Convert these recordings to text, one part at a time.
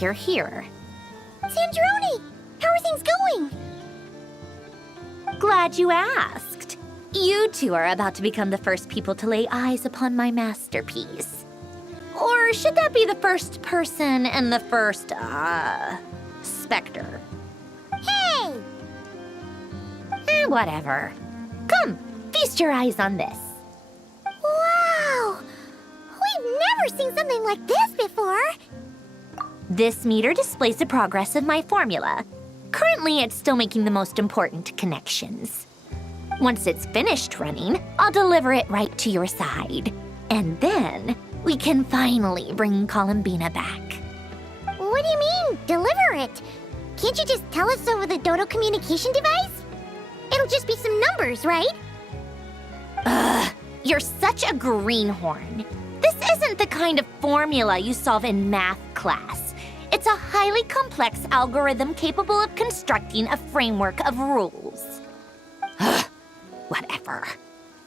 you're here. Sandrone! How are things going? Glad you asked. You two are about to become the first people to lay eyes upon my masterpiece. Or should that be the first person and the first, specter? Hey! Whatever. Come, feast your eyes on this. Wow! We've never seen something like this before! This meter displays the progress of my formula. Currently, it's still making the most important connections. Once it's finished running, I'll deliver it right to your side. And then, we can finally bring Columbina back. What do you mean, deliver it? Can't you just tell us over the Dodo communication device? It'll just be some numbers, right? You're such a greenhorn. This isn't the kind of formula you solve in math class. It's a highly complex algorithm capable of constructing a framework of rules. Whatever.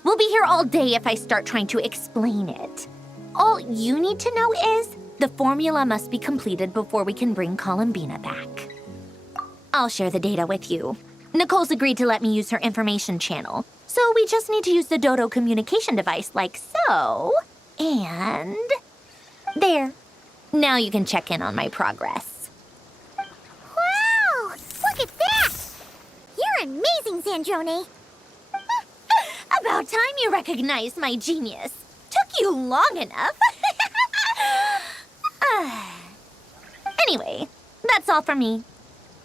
We'll be here all day if I start trying to explain it. All you need to know is the formula must be completed before we can bring Columbina back. I'll share the data with you. Nicole's agreed to let me use her information channel, so we just need to use the Dodo communication device like so. And there. Now you can check in on my progress. Wow! Look at that! You're amazing, Sandrone! About time you recognized my genius. Took you long enough. Anyway, that's all for me.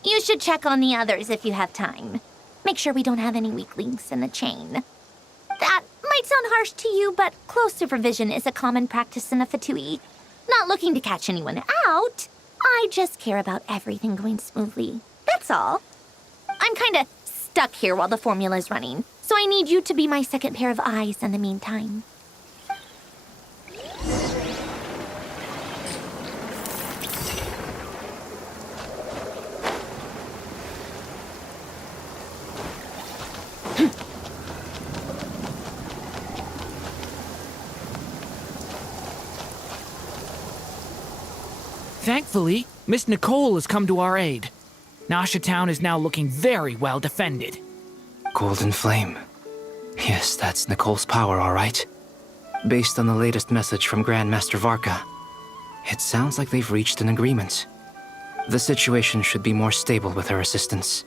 You should check on the others if you have time. Make sure we don't have any weak links in the chain. That might sound harsh to you, but close supervision is a common practice in a Fatui. Not looking to catch anyone out. I just care about everything going smoothly. That's all. I'm kinda stuck here while the formula's running, so I need you to be my second pair of eyes in the meantime. Thankfully, Miss Nicole has come to our aid. Nasha Town is now looking very well defended. Golden Flame. Yes, that's Nicole's power, all right. Based on the latest message from Grandmaster Varka, it sounds like they've reached an agreement. The situation should be more stable with her assistance.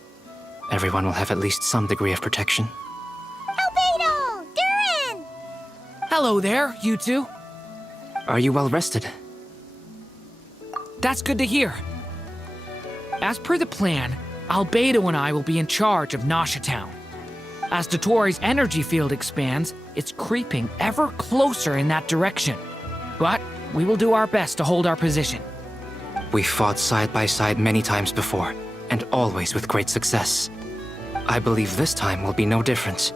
Everyone will have at least some degree of protection. Albedo! Durin! Hello there, you two. Are you well rested? That's good to hear. As per the plan, Albedo and I will be in charge of Nasha Town. As Dottoro's energy field expands, it's creeping ever closer in that direction. But we will do our best to hold our position. We fought side by side many times before, and always with great success. I believe this time will be no different.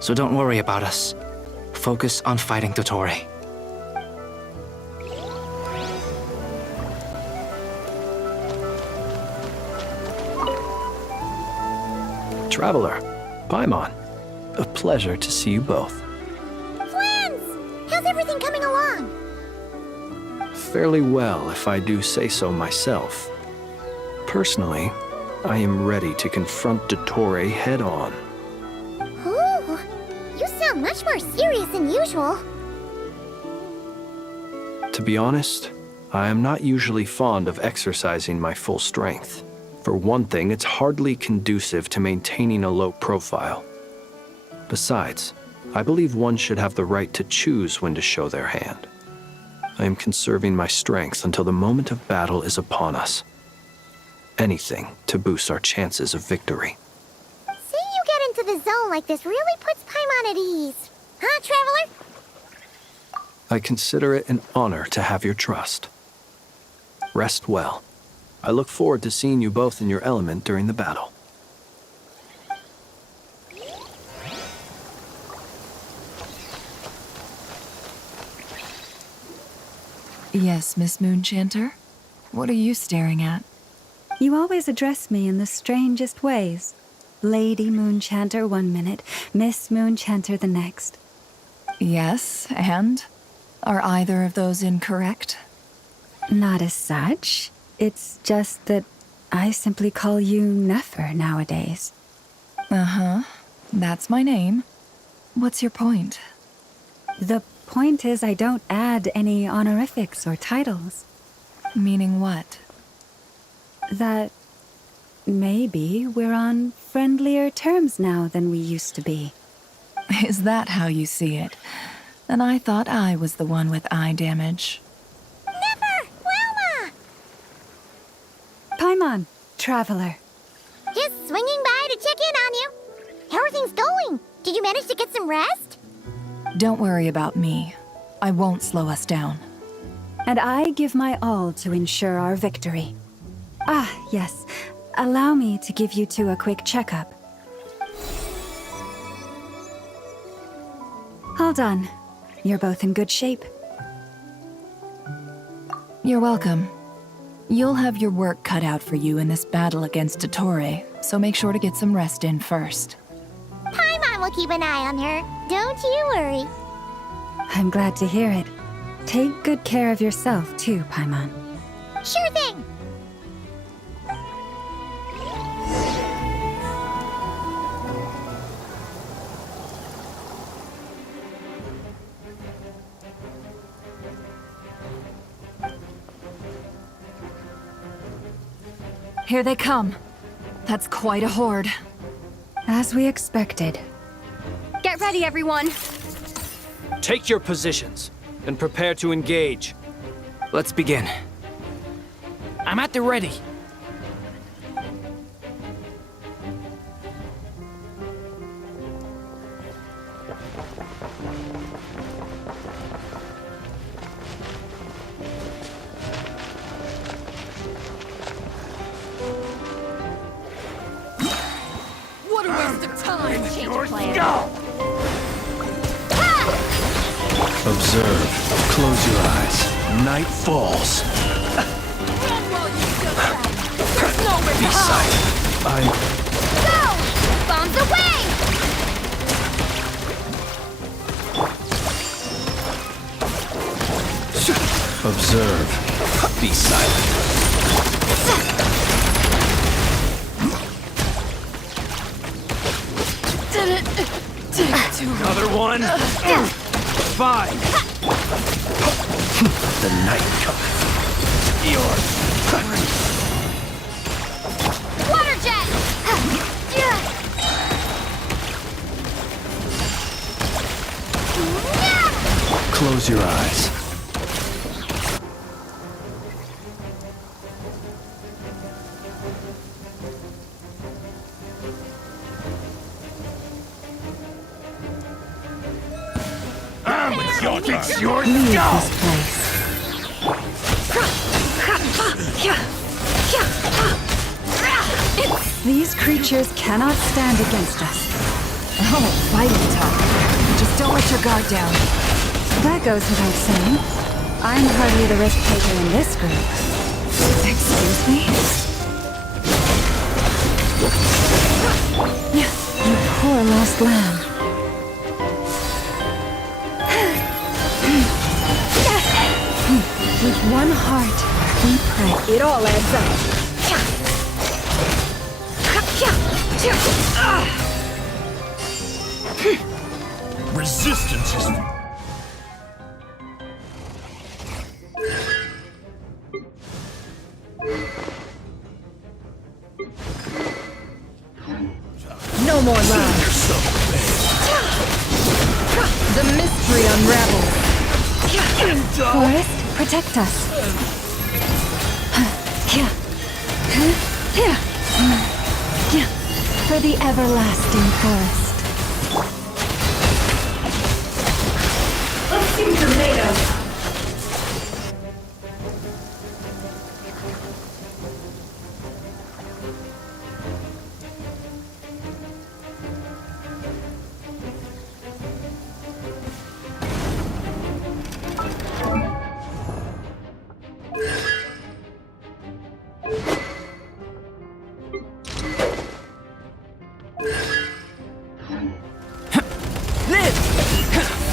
So don't worry about us. Focus on fighting Dottore. Traveler, Paimon, a pleasure to see you both. Friends! How's everything coming along? Fairly well, if I do say so myself. Personally, I am ready to confront Dottore head-on. Ooh, you sound much more serious than usual. To be honest, I am not usually fond of exercising my full strength. For one thing, it's hardly conducive to maintaining a low profile. Besides, I believe one should have the right to choose when to show their hand. I am conserving my strength until the moment of battle is upon us. Anything to boost our chances of victory. Seeing you get into the zone like this really puts Paimon at ease. Huh, Traveler? I consider it an honor to have your trust. Rest well. I look forward to seeing you both in your element during the battle. Yes, Miss Moonchanter? What are you staring at? You always address me in the strangest ways. Lady Moonchanter 1 minute, Miss Moonchanter the next. Yes, and? Are either of those incorrect? Not as such. It's just that I simply call you Nefer nowadays. Uh-huh. That's my name. What's your point? The point is I don't add any honorifics or titles. Meaning what? That maybe we're on friendlier terms now than we used to be. Is that how you see it? And I thought I was the one with eye damage. Never! Wilma! Paimon, traveler. Just swinging by to check in on you. How are things going? Did you manage to get some rest? Don't worry about me. I won't slow us down. And I give my all to ensure our victory. Ah, yes. Allow me to give you two a quick checkup. All done. You're both in good shape. You're welcome. You'll have your work cut out for you in this battle against Dottore, so make sure to get some rest in first. Paimon will keep an eye on her. Don't you worry. I'm glad to hear it. Take good care of yourself, too, Paimon. Sure thing. Here they come. That's quite a horde. As we expected. Get ready, everyone. Take your positions and prepare to engage. Let's begin. I'm at the ready. What a waste of time! Observe. Close your eyes. Night falls. Be silent. Go! Bombs away! Observe. Be silent. Another one. Fine. The night cometh. Yours. Water jet! Close your eyes. Leave this place. These creatures cannot stand against us. Oh, fighting tough. Just don't let your guard down. That goes without saying. I'm hardly the risk taker in this group. Excuse me? You poor lost lamb. With one heart, we pray. It all adds up. Resistance is... No more love. The mystery unravels. Forest, protect us. For the everlasting forest.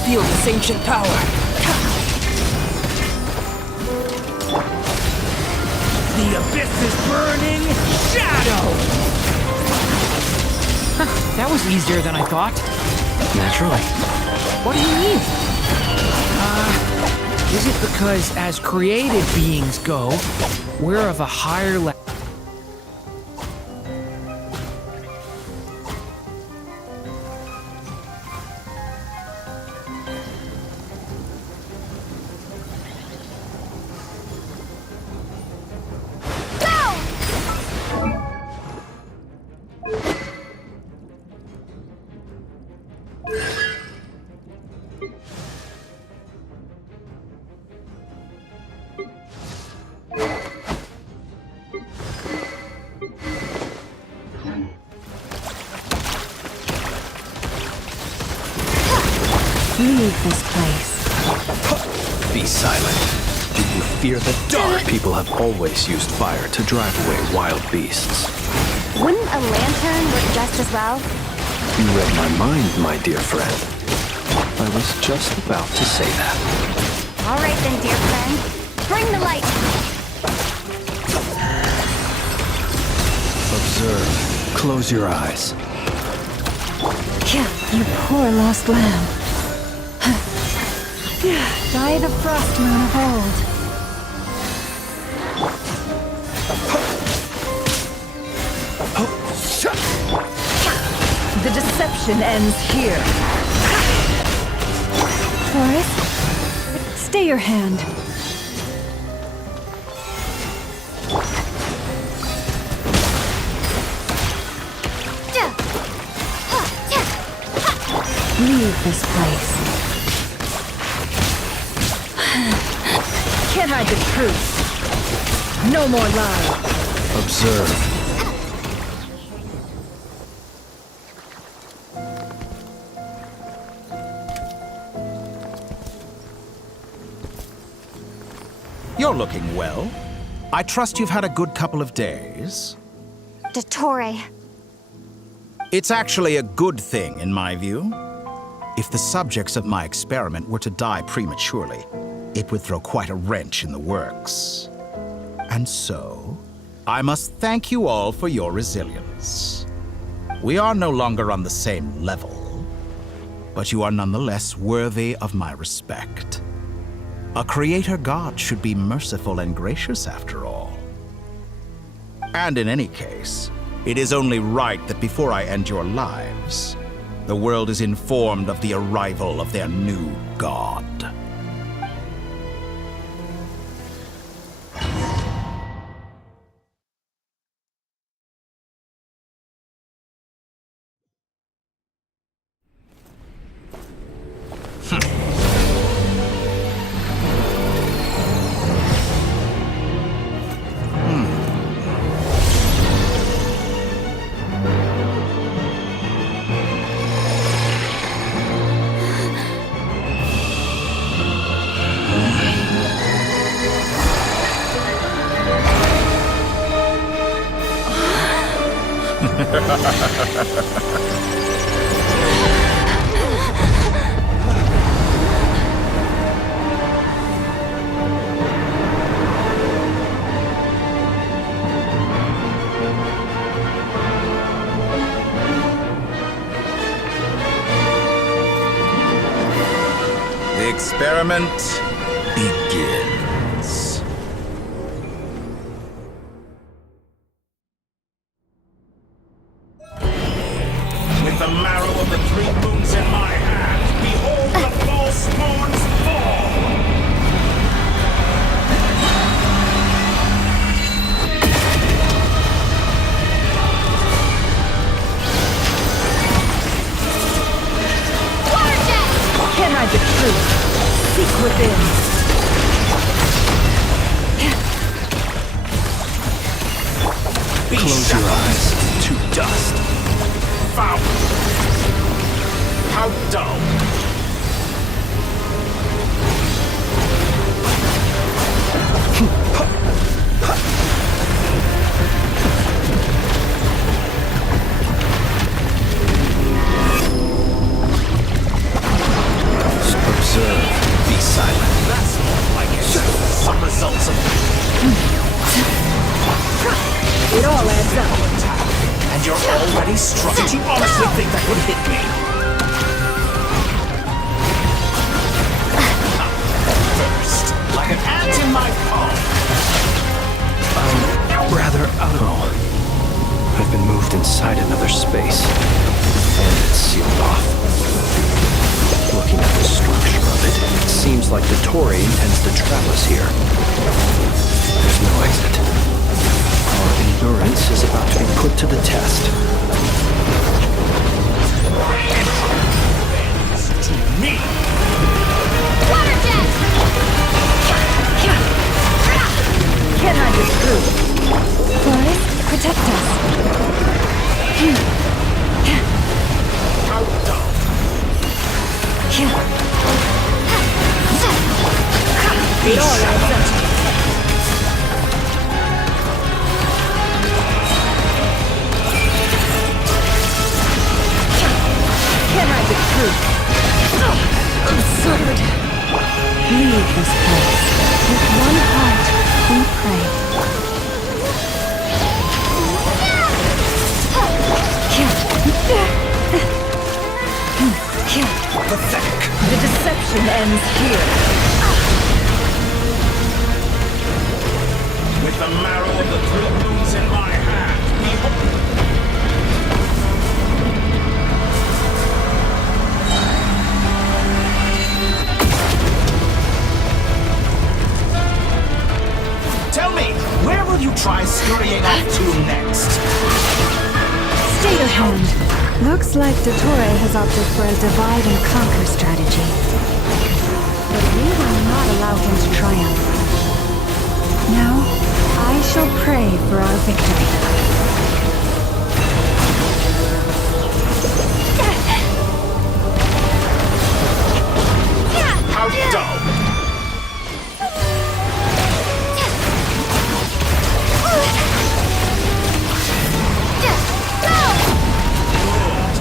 Feel this ancient power. The abyss is burning shadow! That was easier than I thought. Naturally. What do you mean? Is it because as created beings go, we're of a higher level? Leave this place. Be silent. Do you fear the dark? People have always used fire to drive away wild beasts. Wouldn't a lantern work just as well? You read my mind, my dear friend. I was just about to say that. All right then, dear friend. Bring the light. Observe. Close your eyes. Yeah, you poor lost lamb. By the frost moon of old. The deception ends here. Forrest, stay your hand. Leave this place. Can't hide the truth. No more lies. Observe. You're looking well. I trust you've had a good couple of days. Dottore. It's actually a good thing, in my view. If the subjects of my experiment were to die prematurely, it would throw quite a wrench in the works. And so, I must thank you all for your resilience. We are no longer on the same level, but you are nonetheless worthy of my respect. A creator god should be merciful and gracious after all. And in any case, it is only right that before I end your lives, the world is informed of the arrival of their new god. The experiment begins. With the marrow of the three moons in my hand, behold the false morns fall! Can't hide the truth. Seek within. Close your eyes to dust. Foul! How dull! Observe. Be silent. That's more like it. Some results of struck. Did you honestly think that would hit me? First, like an ant in my palm. I've been moved inside another space, and it's sealed off. Looking at the structure of it, it seems like the Tory intends to trap us here. There's no exit. Our endurance is about to be put to the test. To me! Water jet! Can't hide this group. Flores, protect us. How dumb! It all adds up. Can't hide the truth. Absurd. Leave this place. With one heart, we pray. Pathetic! The deception ends here. With the marrow of the three moons in my hand, Tell me, where will you try scurrying off to next? Stay your hand. Looks like Dottore has opted for a divide and conquer strategy. But we will not allow him to triumph. Now, I shall pray for our victory. how dull!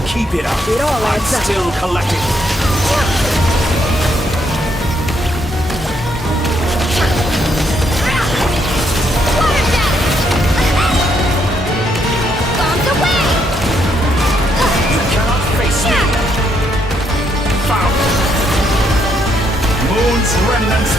Keep it up. It all I'm adds up. still collecting. Water jet! Bombs away! You cannot face me. Found. Moon's remnants.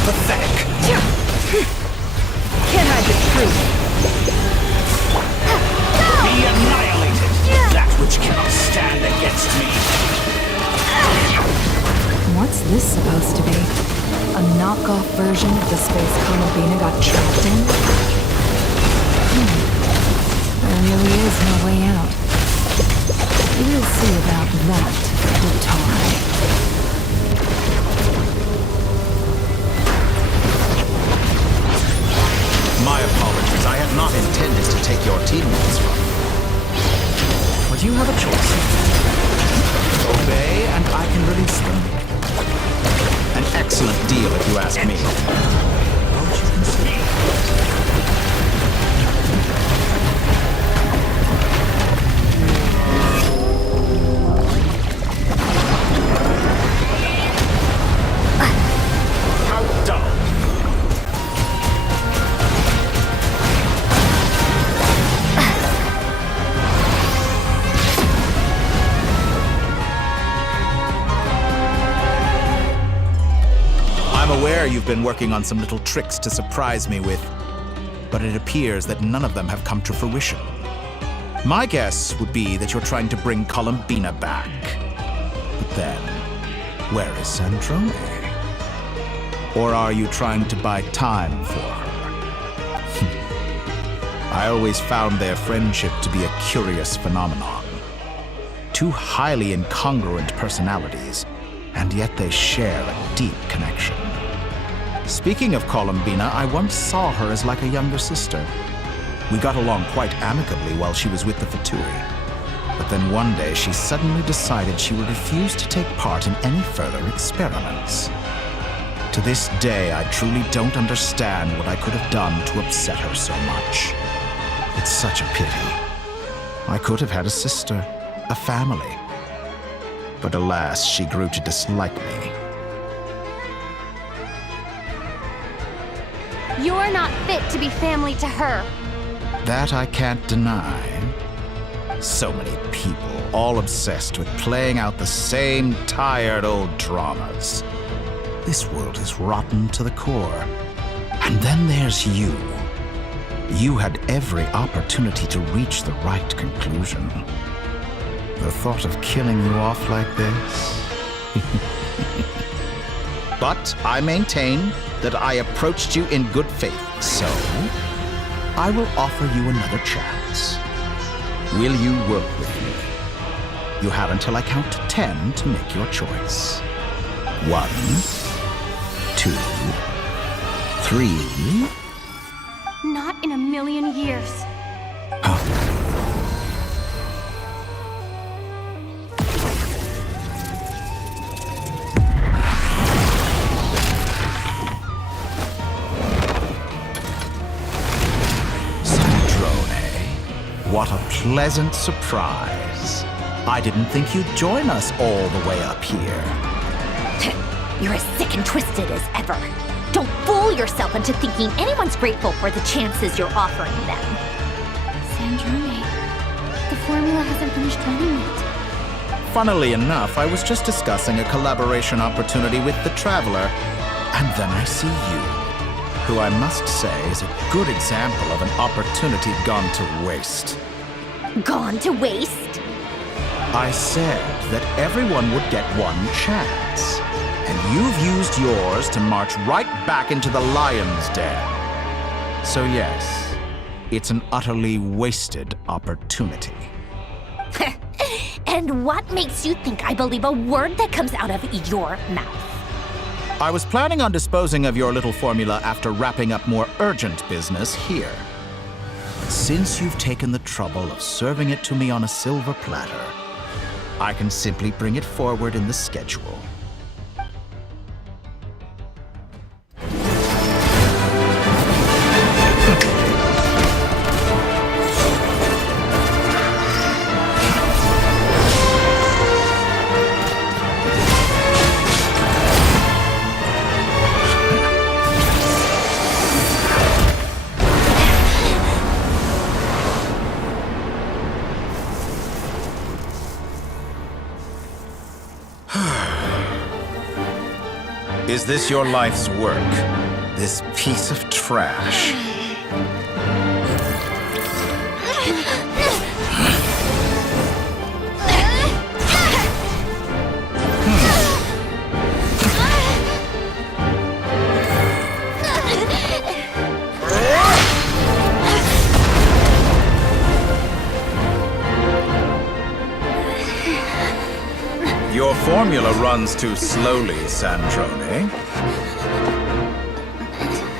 Pathetic! Can't hide the truth. Be annihilated! That which cannot stand against me! What's this supposed to be? A knockoff version of the space Columbina got trapped in? There really is no way out. We'll see about that, Dottore. My apologies. I had not intended to take your teammates from you. But you have a choice. Obey, and I can release them. An excellent deal, if you ask me. Won't you consider? How dull! I'm aware you've been working on some little tricks to surprise me with, but it appears that none of them have come to fruition. My guess would be that you're trying to bring Columbina back. But then, where is Sandrone? Or are you trying to buy time for her? I always found their friendship to be a curious phenomenon. Two highly incongruent personalities, and yet they share a deep connection. Speaking of Columbina, I once saw her as like a younger sister. We got along quite amicably while she was with the Fatui. But then one day she suddenly decided she would refuse to take part in any further experiments. To this day, I truly don't understand what I could have done to upset her so much. It's such a pity. I could have had a sister, a family. But alas, she grew to dislike me. You're not fit to be family to her. That I can't deny. So many people, all obsessed with playing out the same tired old dramas. This world is rotten to the core. And then there's you. You had every opportunity to reach the right conclusion. The thought of killing you off like this? But I maintain that I approached you in good faith, so I will offer you another chance. Will you work with me? You have until I count to 10 to make your choice. 1, 2, 3. Not in a million years. What a pleasant surprise. I didn't think you'd join us all the way up here. You're as sick and twisted as ever. Don't fool yourself into thinking anyone's grateful for the chances you're offering them. Sandrone, the formula hasn't finished running yet. Funnily enough, I was just discussing a collaboration opportunity with the Traveler, and then I see you, who I must say is a good example of an opportunity gone to waste. Gone to waste? I said that everyone would get one chance, and you've used yours to march right back into the lion's den. So yes, it's an utterly wasted opportunity. And what makes you think I believe a word that comes out of your mouth? I was planning on disposing of your little formula after wrapping up more urgent business here. Since you've taken the trouble of serving it to me on a silver platter, I can simply bring it forward in the schedule. Is this your life's work? This piece of trash? Your formula runs too slowly, Sandrone.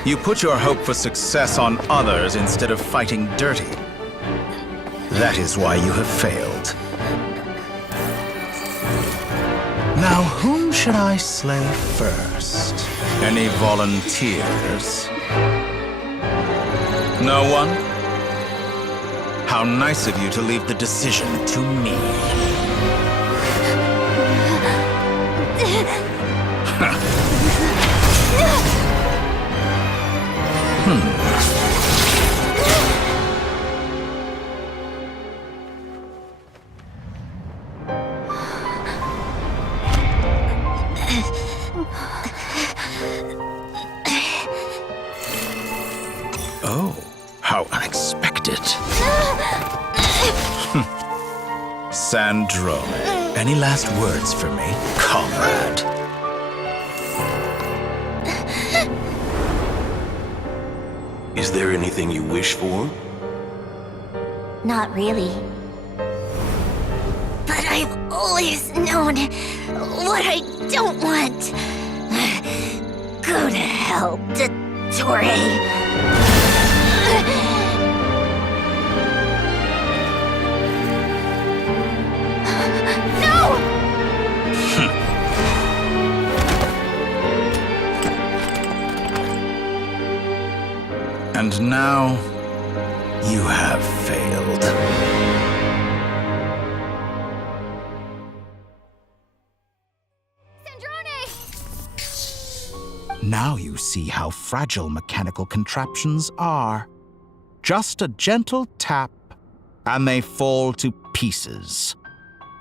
You put your hope for success on others instead of fighting dirty. That is why you have failed. Now, whom should I slay first? Any volunteers? No one? How nice of you to leave the decision to me. Oh, how unexpected. Sandrone, any last words for me, comrade? Is there anything you wish for? Not really. But I've always known what I don't want. Go to hell, Dottore. now, you have failed. Now you see how fragile mechanical contraptions are. Just a gentle tap, and they fall to pieces.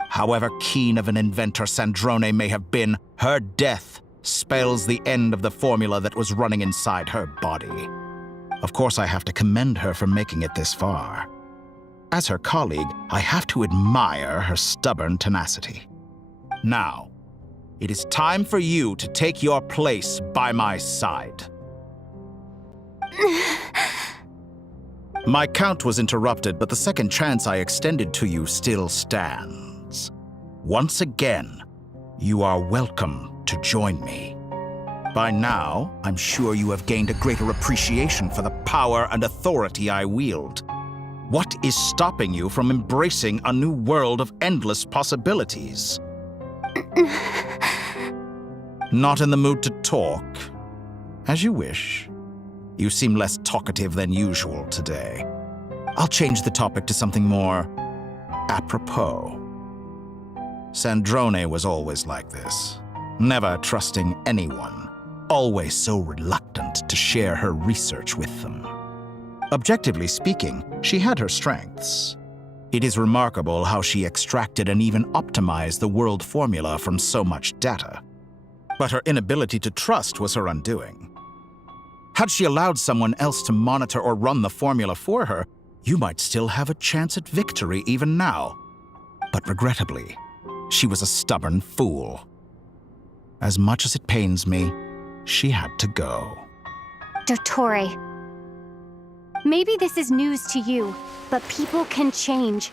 However keen of an inventor Sandrone may have been, her death spells the end of the formula that was running inside her body. Of course, I have to commend her for making it this far. As her colleague, I have to admire her stubborn tenacity. Now, it is time for you to take your place by my side. My count was interrupted, but the second chance I extended to you still stands. Once again, you are welcome to join me. By now, I'm sure you have gained a greater appreciation for the power and authority I wield. What is stopping you from embracing a new world of endless possibilities? Not in the mood to talk? As you wish. You seem less talkative than usual today. I'll change the topic to something more apropos. Sandrone was always like this, never trusting anyone, always so reluctant to share her research with them. Objectively speaking, she had her strengths. It is remarkable how she extracted and even optimized the world formula from so much data. But her inability to trust was her undoing. Had she allowed someone else to monitor or run the formula for her, you might still have a chance at victory even now. But regrettably, she was a stubborn fool. As much as it pains me, she had to go. Dottore, maybe this is news to you, but people can change.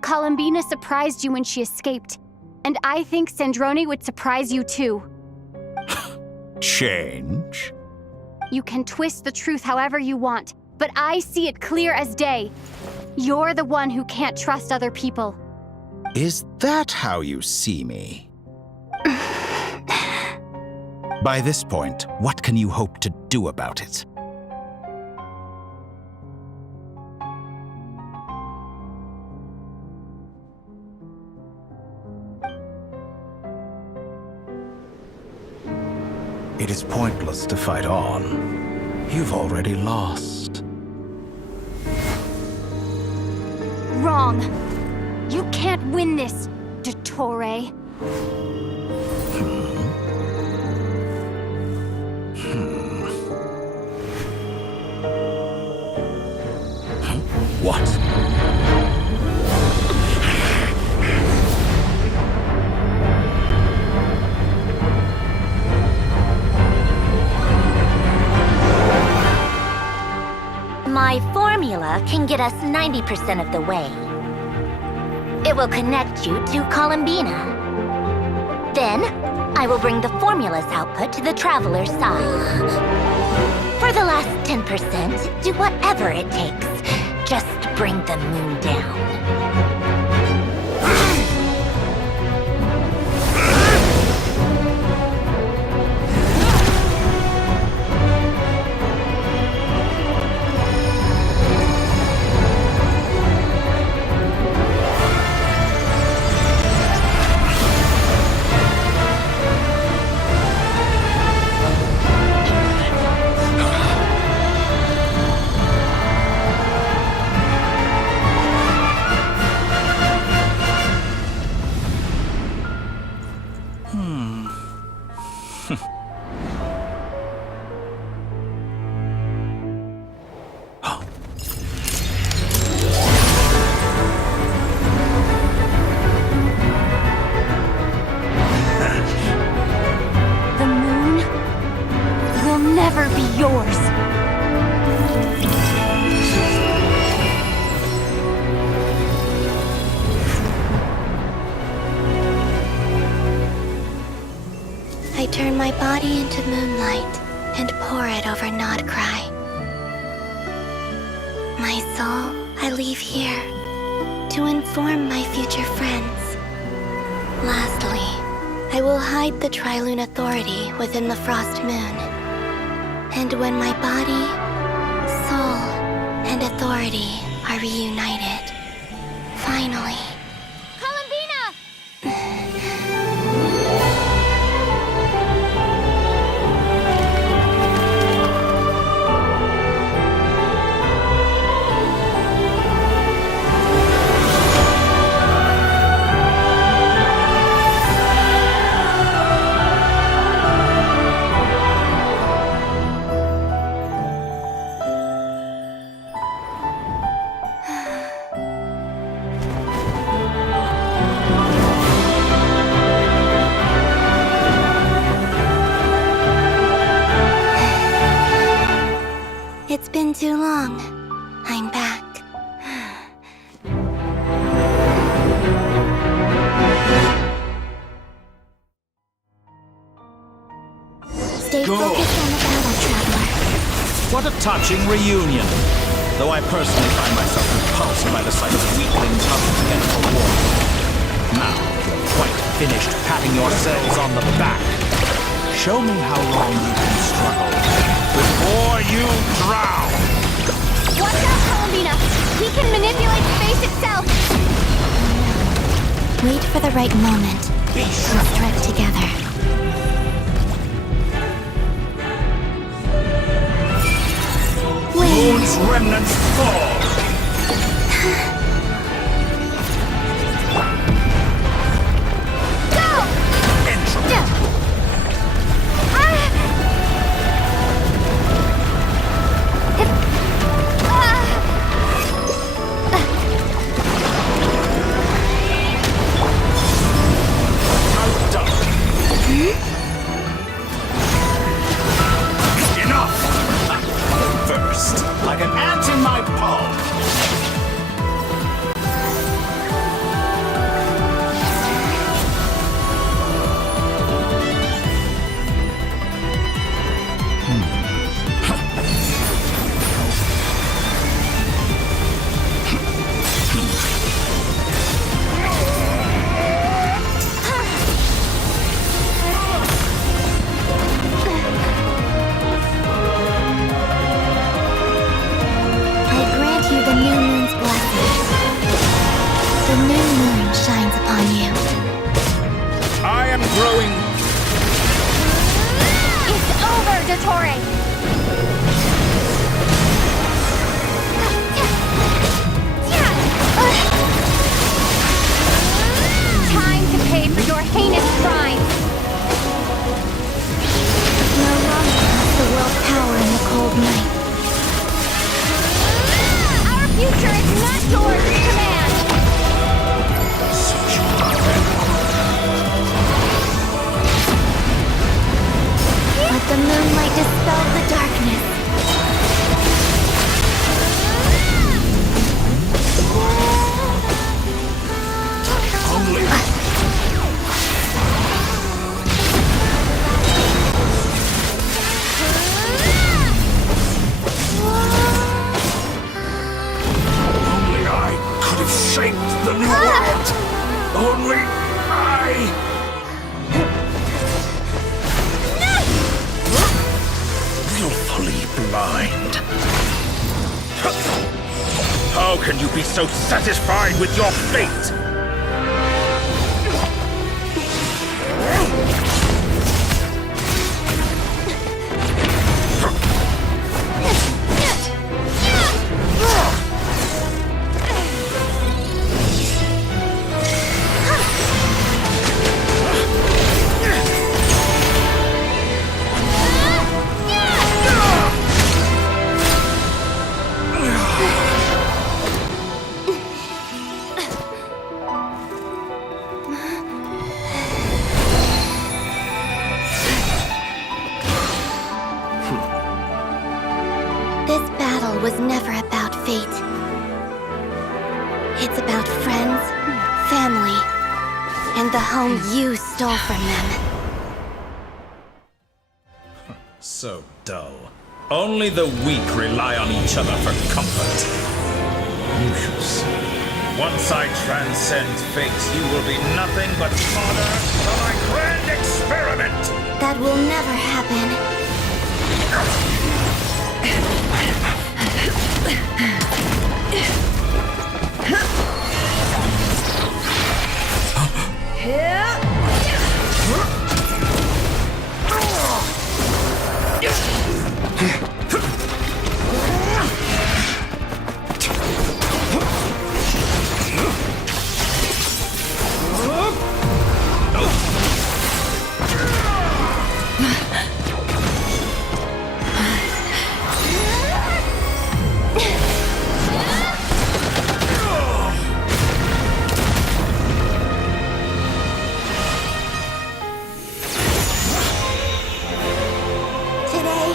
Columbina surprised you when she escaped, and I think Sandrone would surprise you too. Change? You can twist the truth however you want, but I see it clear as day. You're the one who can't trust other people. Is that how you see me? By this point, what can you hope to do about it? It is pointless to fight on. You've already lost. Wrong. You can't win this, Dottore. What? My formula can get us 90% of the way. It will connect you to Columbina. Then, I will bring the formula's output to the Traveler's side. For the last 10%, do whatever it takes. Just bring the moon down. The moon will never be yours. I turn my body into moonlight and pour it over Nodcry. My soul I leave here to inform my future friends. Lastly, I will hide the Trilune Authority within the Frost Moon. And when my body, soul, and Authority are reunited. Finally. Columbina! It's been too long. I'm back. Stay Go. focused on the battle, Traveler. What a touching reunion. Though I personally find myself repulsed by the sight of weaklings huddled together for war. Now, you're quite finished patting yourselves on the back. Show me how long you can struggle before you drown. Watch out, Columbina! He can manipulate space itself! Wait for the right moment. Be We'll sure. strike together. Moon's remnants fall. Go! Entropy. Outdone. Enough. First, like an ant in my palm. I grant you the new moon's blessing. The new moon shines upon you. I am growing. It's over, Dottore! Time to pay for your heinous crimes! No longer has the world power in the cold night. Our future is not yours to command! Let the moonlight dispel the darkness. Only Only I could have shaped the new world. Only I. Willfully blind. How can you be so satisfied with your fate? This battle was never about fate. It's about friends, family, and the home you stole from them. So dull. Only the weak rely on each other for comfort. You shall see. Once I transcend fate, you will be nothing but fodder for my grand experiment! That will never happen. Today,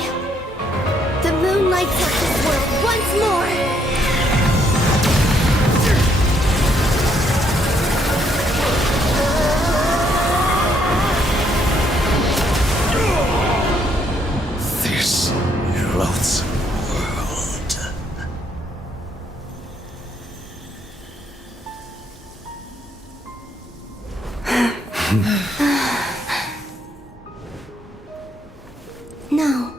the moon lights up this world once more. This loathsome world. No,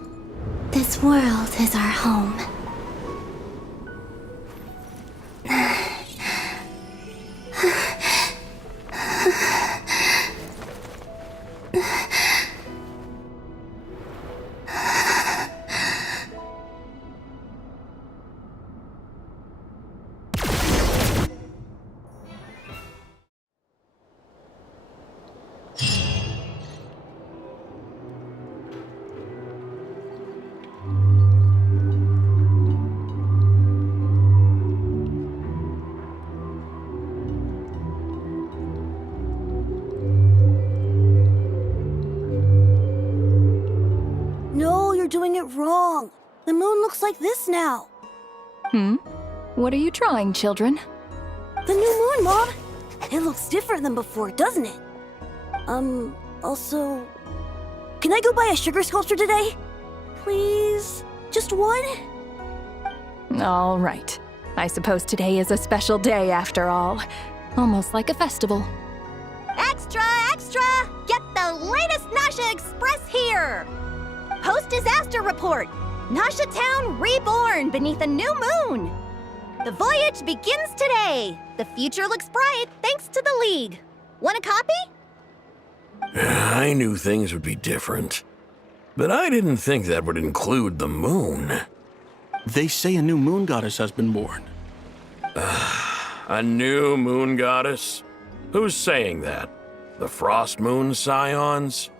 this world is our home. No, you're doing it wrong. The moon looks like this now. What are you drawing, children? The new moon, Mom! It looks different than before, doesn't it? Also... Can I go buy a sugar sculpture today? Please? Just one? All right. I suppose today is a special day after all. Almost like a festival. Extra, extra! Get the latest Nasha Express here! Post-disaster report! Nasha Town reborn beneath a new moon! The voyage begins today! The future looks bright thanks to the League. Want a copy? I knew things would be different, but I didn't think that would include the moon. They say a new moon goddess has been born. A new moon goddess? Who's saying that? The Frost Moon Scions?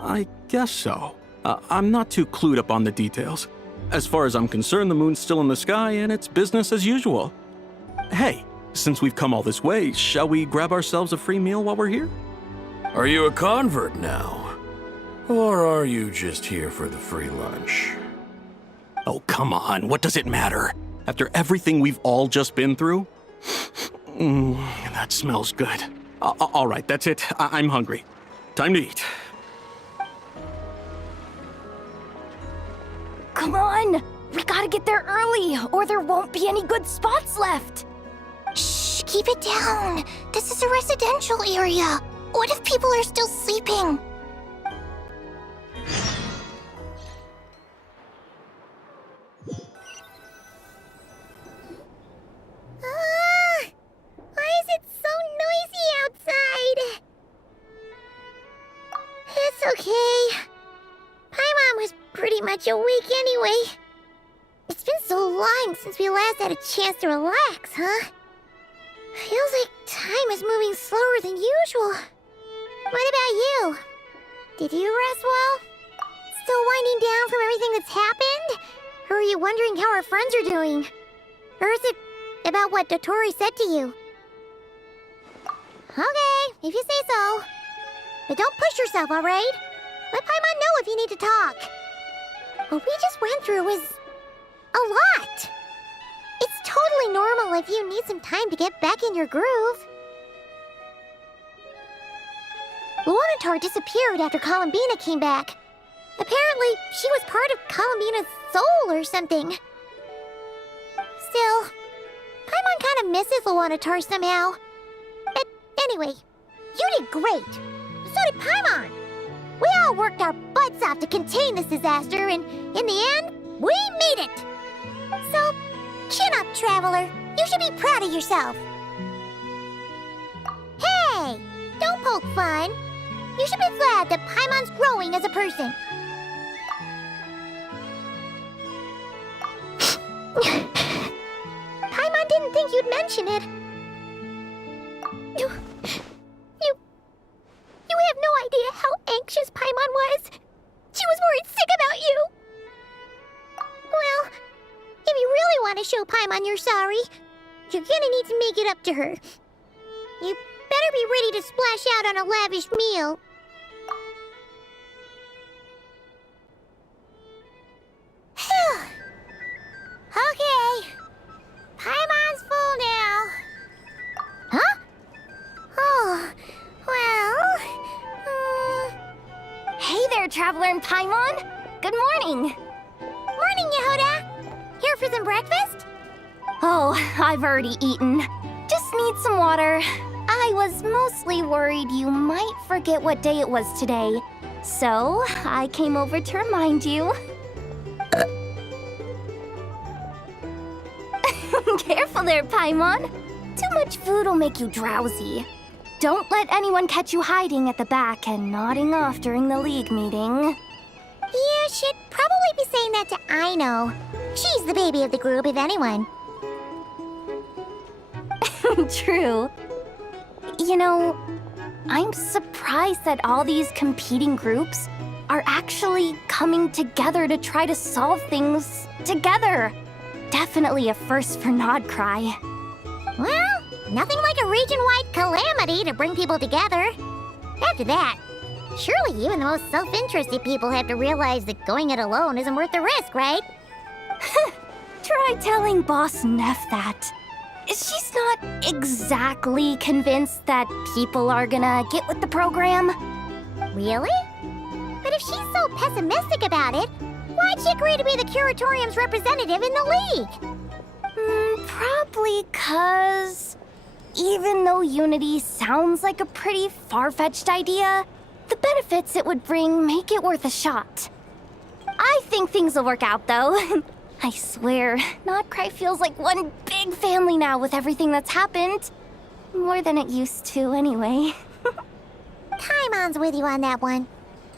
I guess so. I'm not too clued up on the details. As far as I'm concerned, the moon's still in the sky and it's business as usual. Hey, since we've come all this way, shall we grab ourselves a free meal while we're here? Are you a convert now? Or are you just here for the free lunch? Oh, come on. What does it matter? After everything we've all just been through? That smells good. All right, that's it. I'm hungry. Time to eat. Come on! We gotta get there early, or there won't be any good spots left! Shh, keep it down. This is a residential area. What if people are still sleeping? Why is it so noisy outside? It's okay. Paimon was pretty much awake anyway. It's been so long since we last had a chance to relax, huh? Feels like time is moving slower than usual. What about you? Did you rest well? Still winding down from everything that's happened? Or are you wondering how our friends are doing? Or is it about what Dotori said to you? Okay, if you say so. But don't push yourself, alright? Let Paimon know if you need to talk. What we just went through was a lot. It's totally normal if you need some time to get back in your groove. Luanatar disappeared after Columbina came back. Apparently, she was part of Columbina's soul or something. Still, Paimon kind of misses Luanatar somehow. But anyway, you did great. So did Paimon. We all worked our butts off to contain this disaster, and in the end, we made it. So, Chin up, Traveler. You should be proud of yourself. Hey! Don't poke fun. You should be glad that Paimon's growing as a person. Paimon didn't think you'd mention it. You have no idea how anxious Paimon was. She was worried sick about you. Well, if you really want to show Paimon you're sorry, you're gonna need to make it up to her. You better be ready to splash out on a lavish meal. Okay. Paimon's full now. Huh? Oh, well... Hey there, Traveler and Paimon. Good morning. Morning, Yehuda. Here for some breakfast? Oh, I've already eaten. Just need some water. I was mostly worried you might forget what day it was today. So, I came over to remind you. Careful there, Paimon. Too much food will make you drowsy. Don't let anyone catch you hiding at the back and nodding off during the League meeting. You should probably be saying that to Aino. She's the baby of the group, if anyone. True. You know, I'm surprised that all these competing groups are actually coming together to try to solve things together. Definitely a first for Nodcry. Well, nothing like a region-wide calamity to bring people together. After that, surely even the most self-interested people have to realize that going it alone isn't worth the risk, right? Try telling Boss Neff that. She's not exactly convinced that people are gonna get with the program. Really? But if she's so pessimistic about it, why'd she agree to be the Curatorium's representative in the League? Probably 'cause even though Unity sounds like a pretty far-fetched idea, the benefits it would bring make it worth a shot. I think things will work out, though. I swear, Nodcry feels like one big family now with everything that's happened. More than it used to, anyway. Paimon's with you on that one.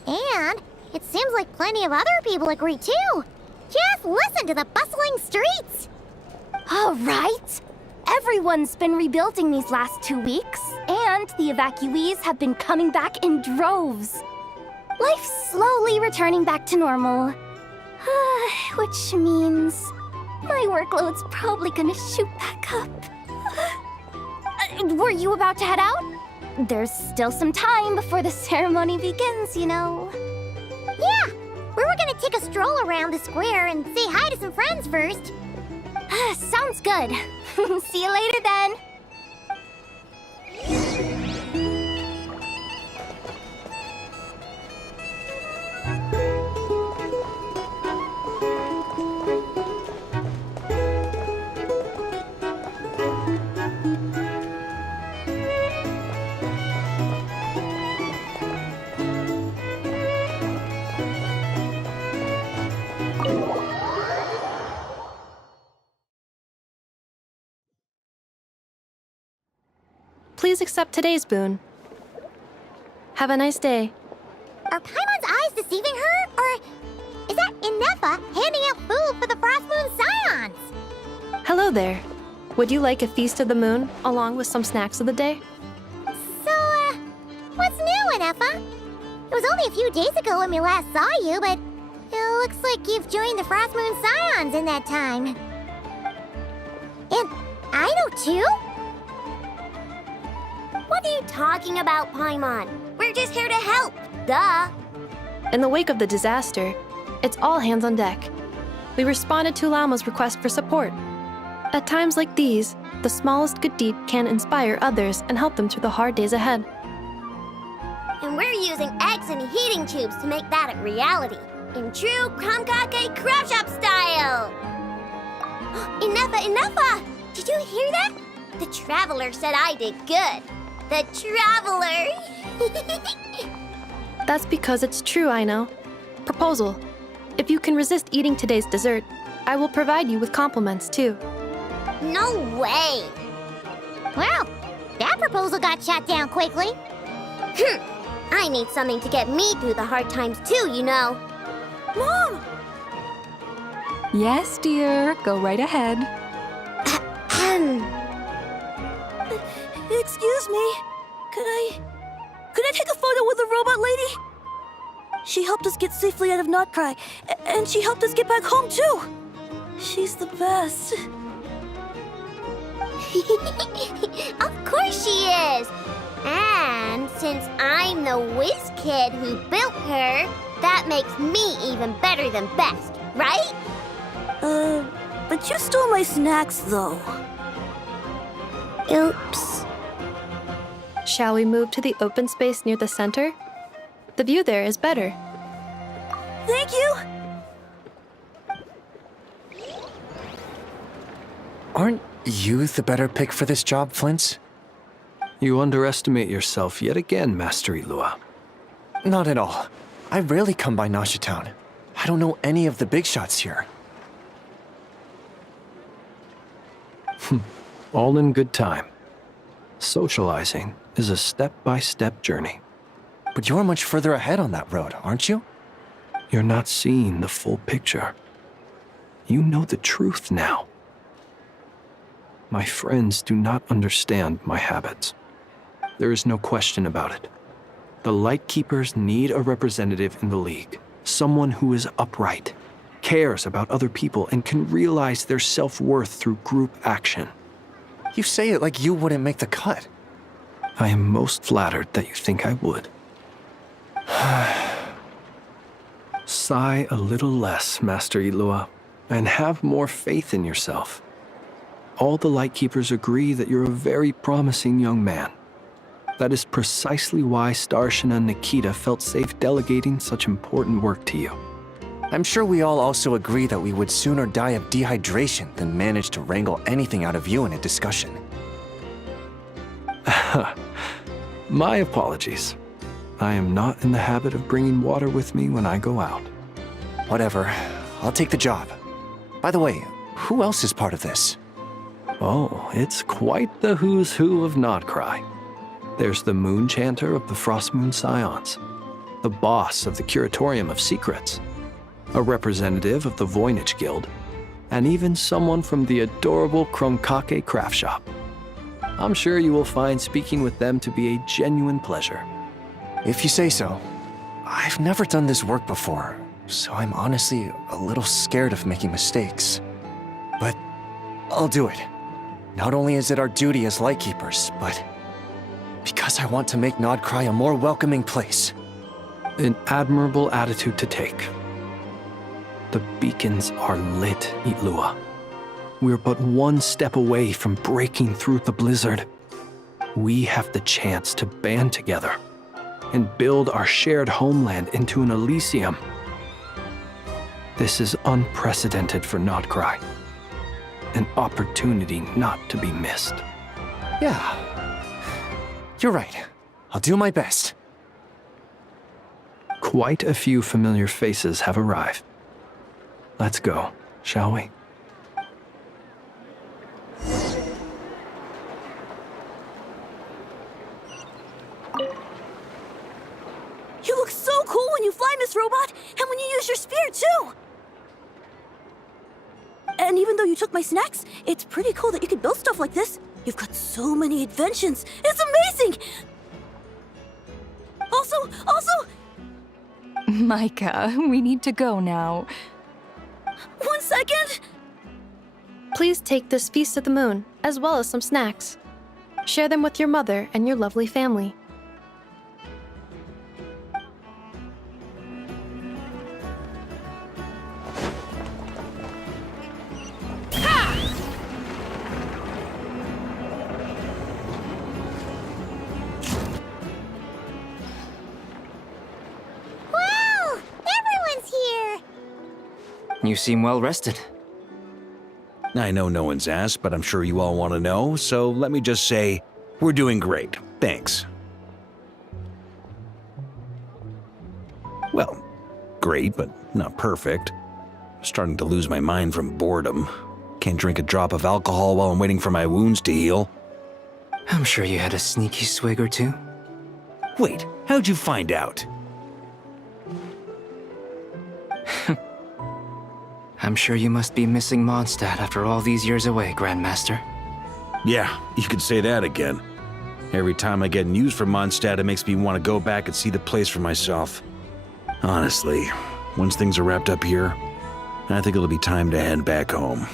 And it seems like plenty of other people agree, too. Just listen to the bustling streets. All right. Everyone's been rebuilding these last 2 weeks, and the evacuees have been coming back in droves. Life's slowly returning back to normal. Which means my workload's probably gonna shoot back up. Were you about to head out? There's still some time before the ceremony begins, you know. Yeah, we were gonna take a stroll around the square and say hi to some friends first. Sounds good. See you later then. Please accept today's boon. Have a nice day. Are Paimon's eyes deceiving her? Or is that Inefa handing out food for the Frost Moon Scions? Hello there. Would you like a feast of the moon along with some snacks of the day? So, what's new, Inefa? It was only a few days ago when we last saw you, but it looks like you've joined the Frost Moon Scions in that time. And Aino too? What are you talking about, Paimon? We're just here to help. Duh. In the wake of the disaster, it's all hands on deck. We responded to Lama's request for support. At times like these, the smallest good deed can inspire others and help them through the hard days ahead. And we're using eggs and heating tubes to make that a reality. In true Kromkake Craft Shop style! Inefa! Did you hear that? The Traveler said I did good. The Traveler! That's because it's true, I know. Proposal. If you can resist eating today's dessert, I will provide you with compliments, too. No way! Well, that proposal got shot down quickly. I need something to get me through the hard times too, you know. Mom! Yes, dear. Go right ahead. Excuse me. Could I take a photo with the robot lady? She helped us get safely out of Notcry, and she helped us get back home too. She's the best. Of course she is! And since I'm the whiz kid who built her, that makes me even better than best, right? But you stole my snacks though. Oops. Shall we move to the open space near the center? The view there is better. Thank you! Aren't you the better pick for this job, Flint? You underestimate yourself yet again, Master Ilua. Not at all. I rarely come by Nasha Town. I don't know any of the big shots here. All in good time. Socializing is a step-by-step journey. But you're much further ahead on that road, aren't you? You're not seeing the full picture. You know the truth now. My friends do not understand my habits. There is no question about it. The Lightkeepers need a representative in the League. Someone who is upright, cares about other people, and can realize their self-worth through group action. You say it like you wouldn't make the cut. I am most flattered that you think I would. Sigh a little less, Master Ilua, and have more faith in yourself. All the Lightkeepers agree that you're a very promising young man. That is precisely why Starshina Nikita felt safe delegating such important work to you. I'm sure we all also agree that we would sooner die of dehydration than manage to wrangle anything out of you in a discussion. My apologies. I am not in the habit of bringing water with me when I go out. Whatever. I'll take the job. By the way, who else is part of this? Oh, it's quite the who's who of Notcry. There's the Moon Chanter of the Frostmoon Scions, the boss of the Curatorium of Secrets, a representative of the Voynich Guild, and even someone from the adorable Kromkake craft shop. I'm sure you will find speaking with them to be a genuine pleasure. If you say so. I've never done this work before, so I'm honestly a little scared of making mistakes. But I'll do it. Not only is it our duty as Lightkeepers, but because I want to make Notcry a more welcoming place. An admirable attitude to take. The beacons are lit, Ilua. We're but one step away from breaking through the blizzard. We have the chance to band together and build our shared homeland into an Elysium. This is unprecedented for Notcry. An opportunity not to be missed. Yeah. You're right. I'll do my best. Quite a few familiar faces have arrived. Let's go, shall we? You look so cool when you fly, Miss Robot, and when you use your spear, too! And even though you took my snacks, it's pretty cool that you can build stuff like this. You've got so many inventions. It's amazing! Also... Micah, we need to go now. 1 second! Please take this Feast of the Moon, as well as some snacks. Share them with your mother and your lovely family. You seem well rested. I know no one's asked, but I'm sure you all want to know, so let me just say, we're doing great. Thanks. Well, great, but not perfect. I'm starting to lose my mind from boredom. Can't drink a drop of alcohol while I'm waiting for my wounds to heal. I'm sure you had a sneaky swig or two. Wait, how'd you find out? I'm sure you must be missing Mondstadt after all these years away, Grandmaster. Yeah, you could say that again. Every time I get news from Mondstadt, it makes me want to go back and see the place for myself. Honestly, once things are wrapped up here, I think it'll be time to head back home.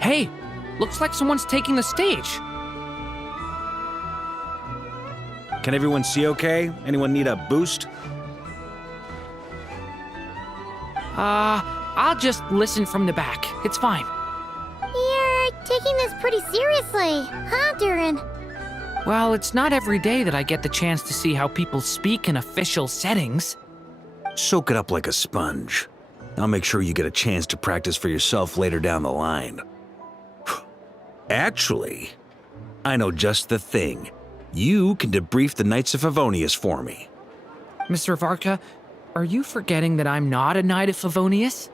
Hey, looks like someone's taking the stage. Can everyone see okay? Anyone need a boost? I'll just listen from the back. It's fine. You're taking this pretty seriously, huh, Durin? Well, it's not every day that I get the chance to see how people speak in official settings. Soak it up like a sponge. I'll make sure you get a chance to practice for yourself later down the line. Actually, I know just the thing. You can debrief the Knights of Favonius for me. Mr. Varka, are you forgetting that I'm not a Knight of Favonius?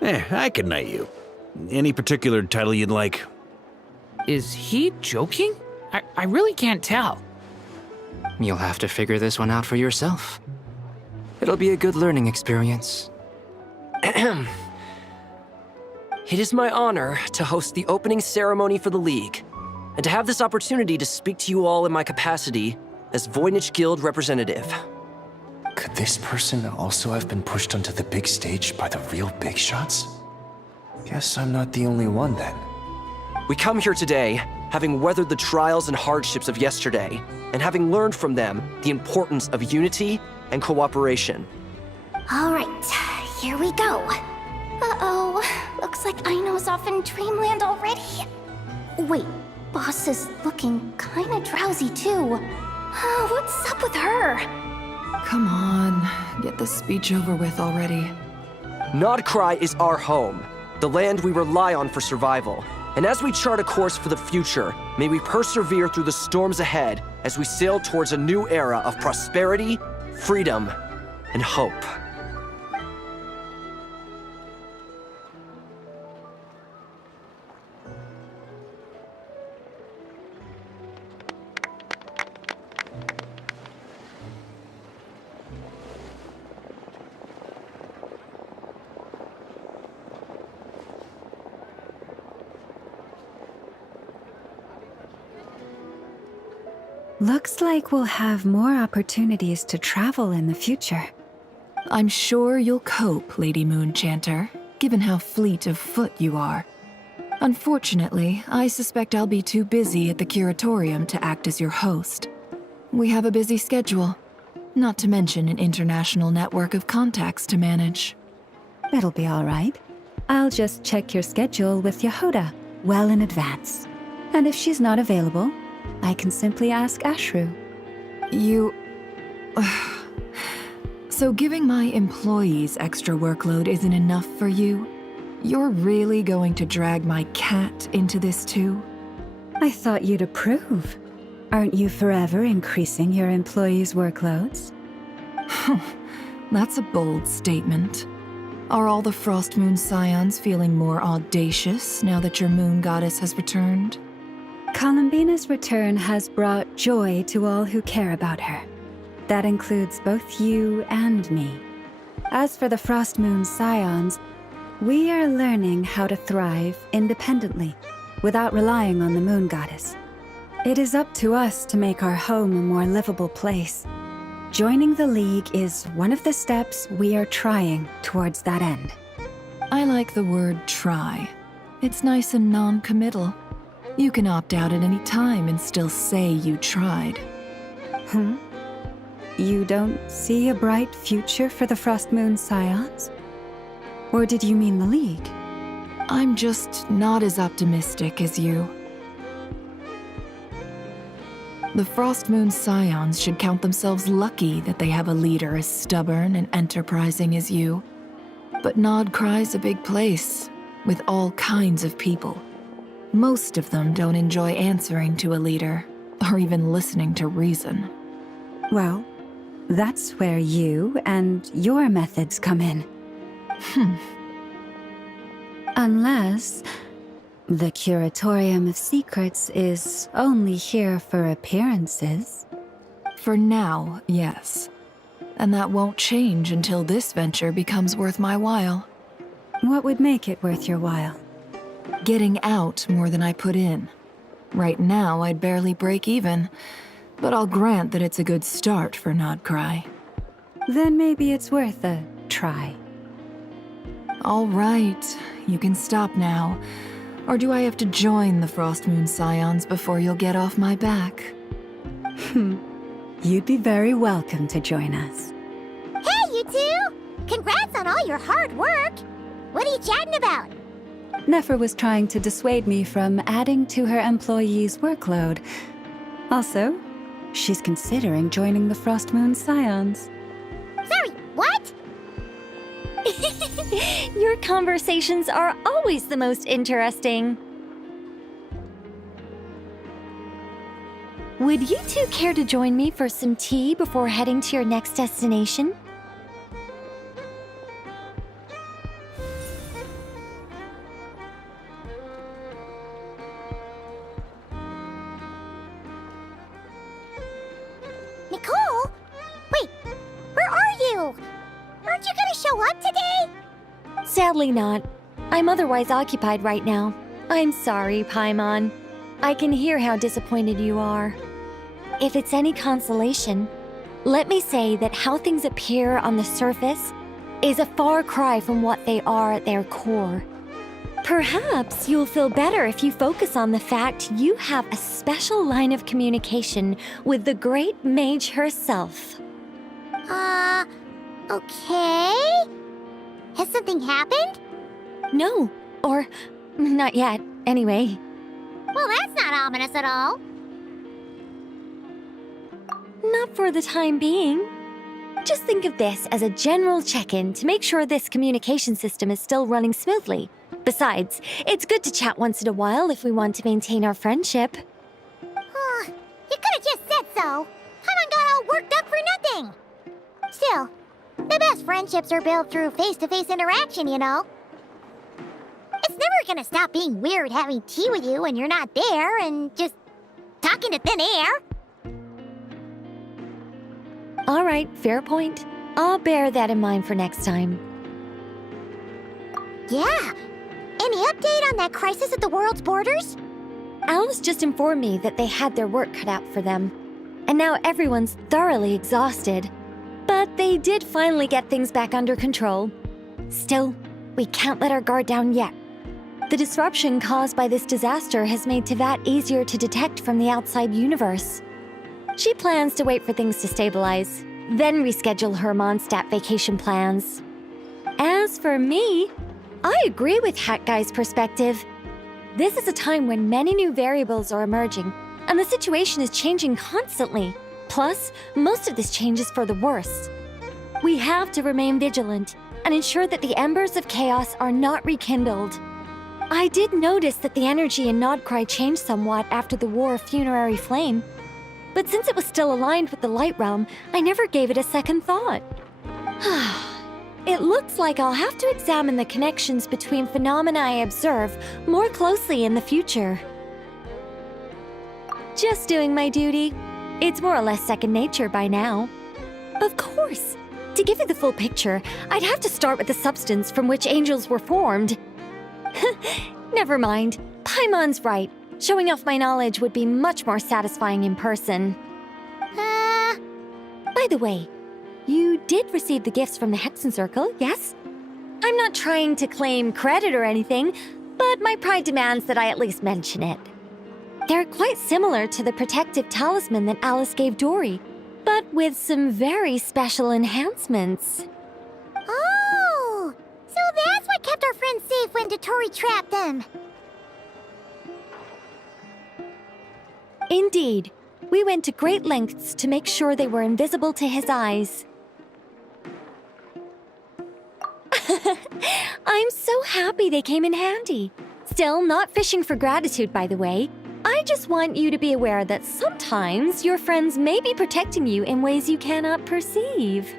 I can knight you. Any particular title you'd like? Is he joking? I really can't tell. You'll have to figure this one out for yourself. It'll be a good learning experience. It is my honor to host the opening ceremony for the League, and to have this opportunity to speak to you all in my capacity as Voynich Guild representative. Could this person also have been pushed onto the big stage by the real big shots? Guess I'm not the only one then. We come here today, having weathered the trials and hardships of yesterday, and having learned from them the importance of unity and cooperation. All right, here we go. Uh-oh, looks like Aino's off in Dreamland already. Wait, Boss is looking kinda drowsy too. What's up with her? Come on, get the speech over with already. Nodcry is our home, the land we rely on for survival. And as we chart a course for the future, may we persevere through the storms ahead as we sail towards a new era of prosperity, freedom, and hope. Looks like we'll have more opportunities to travel in the future. I'm sure you'll cope, Lady Moonchanter, given how fleet of foot you are. Unfortunately, I suspect I'll be too busy at the Curatorium to act as your host. We have a busy schedule, not to mention an international network of contacts to manage. It'll be all right. I'll just check your schedule with Yehuda well in advance. And if she's not available, I can simply ask Ashru. You... So giving my employees extra workload isn't enough for you? You're really going to drag my cat into this too? I thought you'd approve. Aren't you forever increasing your employees' workloads? That's a bold statement. Are all the Frostmoon Scions feeling more audacious now that your moon goddess has returned? Columbina's return has brought joy to all who care about her. That includes both you and me. As for the Frostmoon Scions, we are learning how to thrive independently, without relying on the moon goddess. It is up to us to make our home a more livable place. Joining the League is one of the steps we are trying towards that end. I like the word try. It's nice and non-committal. You can opt out at any time and still say you tried. You don't see a bright future for the Frostmoon Scions? Or did you mean the League? I'm just not as optimistic as you. The Frostmoon Scions should count themselves lucky that they have a leader as stubborn and enterprising as you. But Nodcry's a big place, with all kinds of people. Most of them don't enjoy answering to a leader, or even listening to reason. Well, That's where you and your methods come in. Unless the Curatorium of Secrets is only here for appearances. For now, yes. And that won't change until this venture becomes worth my while. What would make it worth your while? Getting out more than I put in. Right now, I'd barely break even, but I'll grant that it's a good start for Nodcry. Then maybe it's worth a try. All right, you can stop now. Or do I have to join the Frostmoon Scions before you'll get off my back? You'd be very welcome to join us. Hey, you two! Congrats on all your hard work! What are you chatting about? Nefer was trying to dissuade me from adding to her employees' workload. Also, she's considering joining the Frostmoon Scions. Sorry, what? Your conversations are always the most interesting. Would you two care to join me for some tea before heading to your next destination? Nicole? Wait, where are you? Aren't you gonna show up today? Sadly not. I'm otherwise occupied right now. I'm sorry, Paimon. I can hear how disappointed you are. If it's any consolation, let me say that how things appear on the surface is a far cry from what they are at their core. Perhaps you'll feel better if you focus on the fact you have a special line of communication with the great mage herself. Okay? Has something happened? No, or not yet, anyway. Well, that's not ominous at all. Not for the time being. Just think of this as a general check-in to make sure this communication system is still running smoothly. Besides, it's good to chat once in a while if we want to maintain our friendship. You could have just said so. Paimon got all worked up for nothing. Still, the best friendships are built through face-to-face interaction, you know. It's never gonna stop being weird having tea with you when you're not there and just talking to thin air. All right, fair point. I'll bear that in mind for next time. Yeah. Any update on that crisis at the world's borders? Alice just informed me that they had their work cut out for them. And now everyone's thoroughly exhausted. But they did finally get things back under control. Still, we can't let our guard down yet. The disruption caused by this disaster has made Teyvat easier to detect from the outside universe. She plans to wait for things to stabilize, then reschedule her Mondstadt vacation plans. As for me, I agree with Hat Guy's perspective. This is a time when many new variables are emerging, and the situation is changing constantly. Plus, most of this change is for the worse. We have to remain vigilant and ensure that the embers of chaos are not rekindled. I did notice that the energy in Nodcry changed somewhat after the War of Funerary Flame, but since it was still aligned with the Light Realm, I never gave it a second thought. It looks like I'll have to examine the connections between phenomena I observe more closely in the future. Just doing my duty. It's more or less second nature by now. Of course. To give you the full picture, I'd have to start with the substance from which angels were formed. Never mind. Paimon's right. Showing off my knowledge would be much more satisfying in person. By the way, you did receive the gifts from the Hexen Circle, yes? I'm not trying to claim credit or anything, but my pride demands that I at least mention it. They're quite similar to the protective talisman that Alice gave Dory, but with some very special enhancements. Oh! So that's what kept our friends safe when Dotori trapped them. Indeed. We went to great lengths to make sure they were invisible to his eyes. I'm so happy they came in handy. Still, not fishing for gratitude, by the way. I just want you to be aware that sometimes your friends may be protecting you in ways you cannot perceive.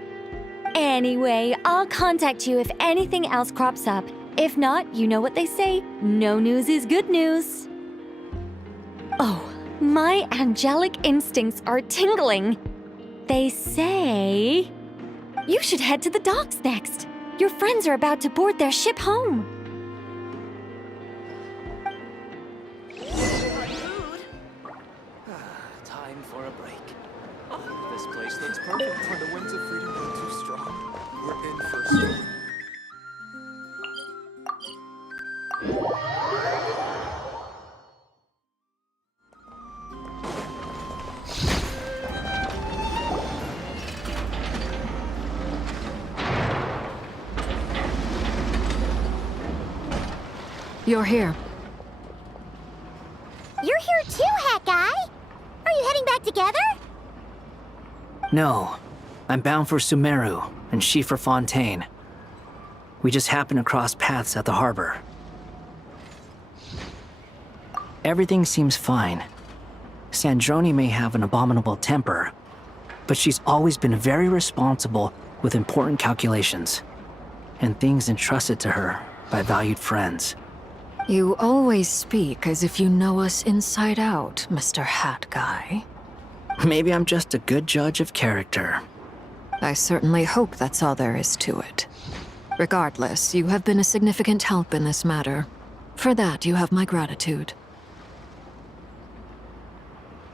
Anyway, I'll contact you if anything else crops up. If not, you know what they say, no news is good news. Oh, my angelic instincts are tingling. They say you should head to the docks next. Your friends are about to board their ship home. Time for a break. Oh, this place looks perfect. When the winds of freedom are too strong, we're in for a storm. You're here. You're here too, Hat Guy. Are you heading back together? No. I'm bound for Sumeru, and she for Fontaine. We just happened to cross paths at the harbor. Everything seems fine. Sandrone may have an abominable temper, but she's always been very responsible with important calculations, and things entrusted to her by valued friends. You always speak as if you know us inside out, Mr. Hat Guy. Maybe I'm just a good judge of character. I certainly hope that's all there is to it. Regardless, you have been a significant help in this matter. For that, you have my gratitude.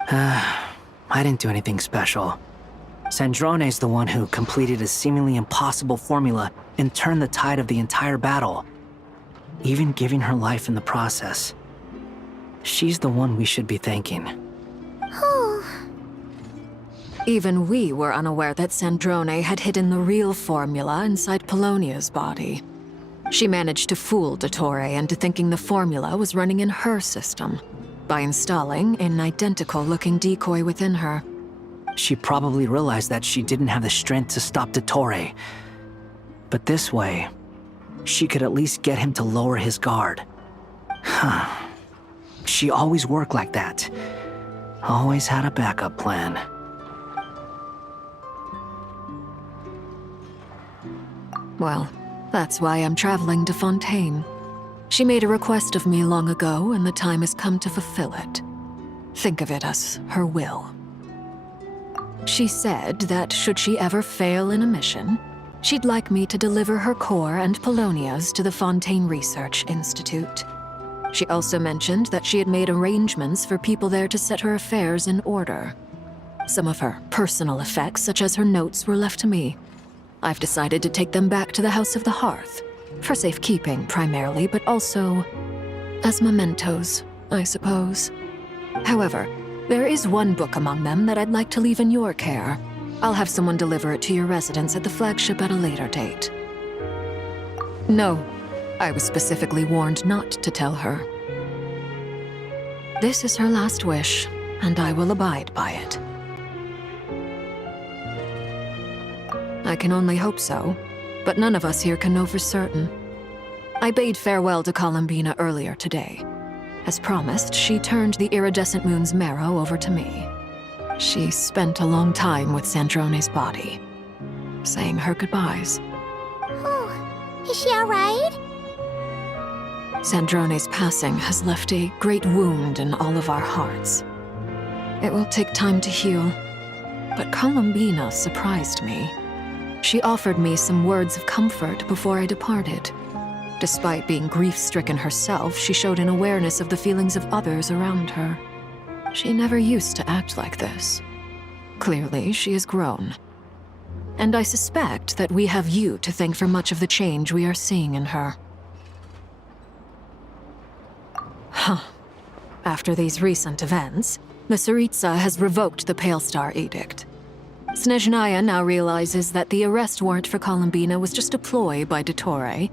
I didn't do anything special. Sandrone's the one who completed a seemingly impossible formula and turned the tide of the entire battle, even giving her life in the process. She's the one we should be thanking. Even we were unaware that Sandrone had hidden the real formula inside Polonia's body. She managed to fool Dottore into thinking the formula was running in her system by installing an identical-looking decoy within her. She probably realized that she didn't have the strength to stop Dottore. But this way, she could at least get him to lower his guard. She always worked like that. Always had a backup plan. Well, that's why I'm traveling to Fontaine. She made a request of me long ago, and the time has come to fulfill it. Think of it as her will. She said that should she ever fail in a mission, she'd like me to deliver her core and Polonia's to the Fontaine Research Institute. She also mentioned that she had made arrangements for people there to set her affairs in order. Some of her personal effects, such as her notes, were left to me. I've decided to take them back to the House of the Hearth, for safekeeping primarily, but also as mementos, I suppose. However, there is one book among them that I'd like to leave in your care. I'll have someone deliver it to your residence at the flagship at a later date. No, I was specifically warned not to tell her. This is her last wish, and I will abide by it. I can only hope so, but none of us here can know for certain. I bade farewell to Columbina earlier today. As promised, she turned the iridescent moon's marrow over to me. She spent a long time with Sandrone's body, saying her goodbyes. Oh, is she all right? Sandrone's passing has left a great wound in all of our hearts. It will take time to heal, but Columbina surprised me. She offered me some words of comfort before I departed. Despite being grief-stricken herself, she showed an awareness of the feelings of others around her. She never used to act like this. Clearly, she has grown. And I suspect that we have you to thank for much of the change we are seeing in her. After these recent events, the Tsaritsa has revoked the Pale Star Edict. Snezhnaya now realizes that the arrest warrant for Columbina was just a ploy by Dottore,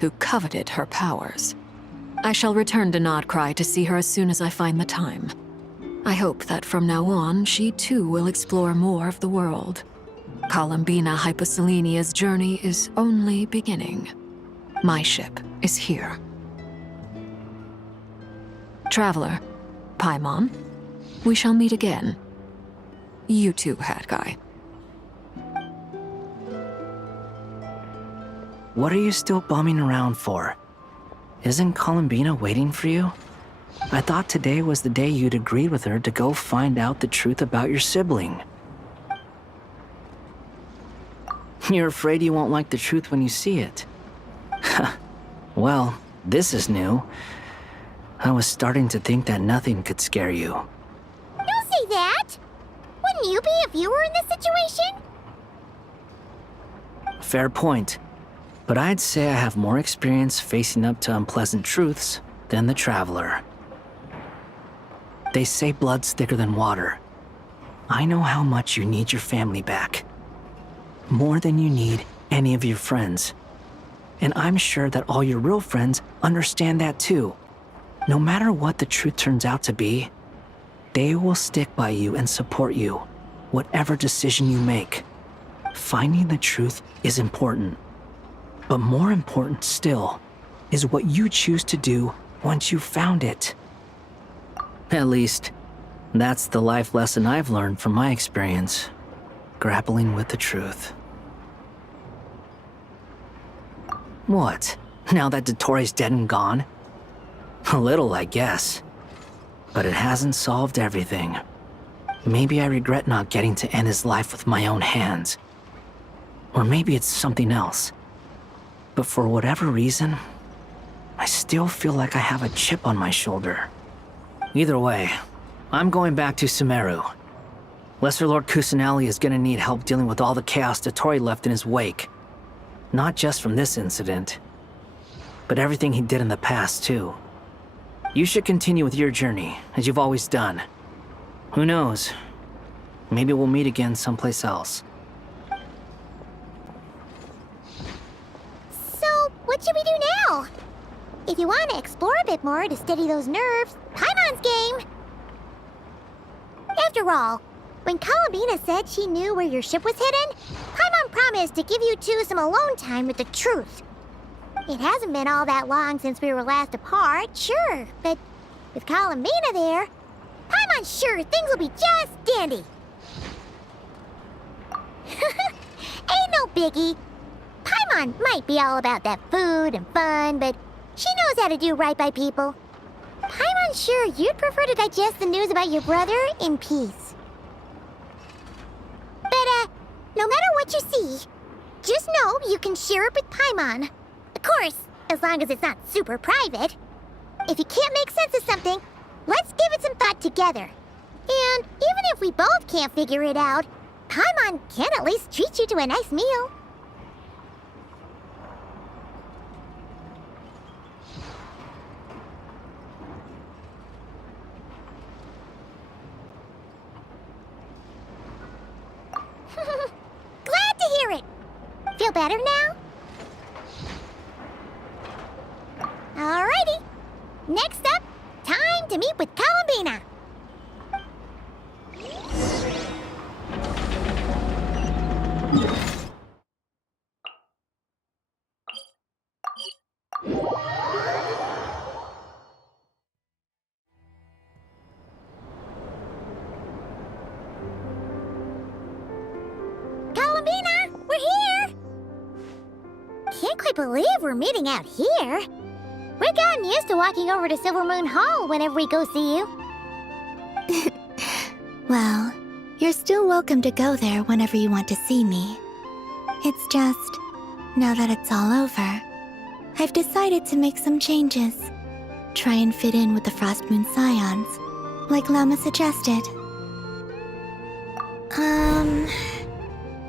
who coveted her powers. I shall return to Nodcry to see her as soon as I find the time. I hope that from now on, she too will explore more of the world. Columbina Hyposelenia's journey is only beginning. My ship is here. Traveler, Paimon. We shall meet again. You too, Hat Guy. What are you still bumming around for? Isn't Columbina waiting for you? I thought today was the day you'd agreed with her to go find out the truth about your sibling. You're afraid you won't like the truth when you see it. Well, this is new. I was starting to think that nothing could scare you. Don't say that! Wouldn't you be if you were in this situation? Fair point. But I'd say I have more experience facing up to unpleasant truths than the Traveler. They say blood's thicker than water. I know how much you need your family back. More than you need any of your friends. And I'm sure that all your real friends understand that too. No matter what the truth turns out to be, they will stick by you and support you, whatever decision you make. Finding the truth is important. But more important still is what you choose to do once you've found it. At least, that's the life lesson I've learned from my experience, grappling with the truth. What? Now that Dottoro's dead and gone? A little, I guess. But it hasn't solved everything. Maybe I regret not getting to end his life with my own hands. Or maybe it's something else. But for whatever reason, I still feel like I have a chip on my shoulder. Either way, I'm going back to Sumeru. Lesser Lord Kusanali is gonna need help dealing with all the chaos Dottori left in his wake. Not just from this incident, but everything he did in the past, too. You should continue with your journey, as you've always done. Who knows? Maybe we'll meet again someplace else. So, what should we do now? If you want to explore a bit more to steady those nerves, Paimon's game! After all, when Columbina said she knew where your ship was hidden, Paimon promised to give you two some alone time with the truth. It hasn't been all that long since we were last apart, sure, but with Columbina there, Paimon's sure things will be just dandy. Ain't no biggie. Paimon might be all about that food and fun, but she knows how to do right by people. Paimon's sure you'd prefer to digest the news about your brother in peace. But, no matter what you see, just know you can share it with Paimon. Of course, as long as it's not super private. If you can't make sense of something, let's give it some thought together. And even if we both can't figure it out, Paimon can at least treat you to a nice meal. Glad to hear it. Feel better now? Alrighty. Next up, time to meet with Columbina. Columbina, we're here! Can't quite believe we're meeting out here. We've gotten used to walking over to Silvermoon Hall whenever we go see you. Well, you're still welcome to go there whenever you want to see me. It's just, now that it's all over, I've decided to make some changes. Try and fit in with the Frostmoon Scions, like Lama suggested.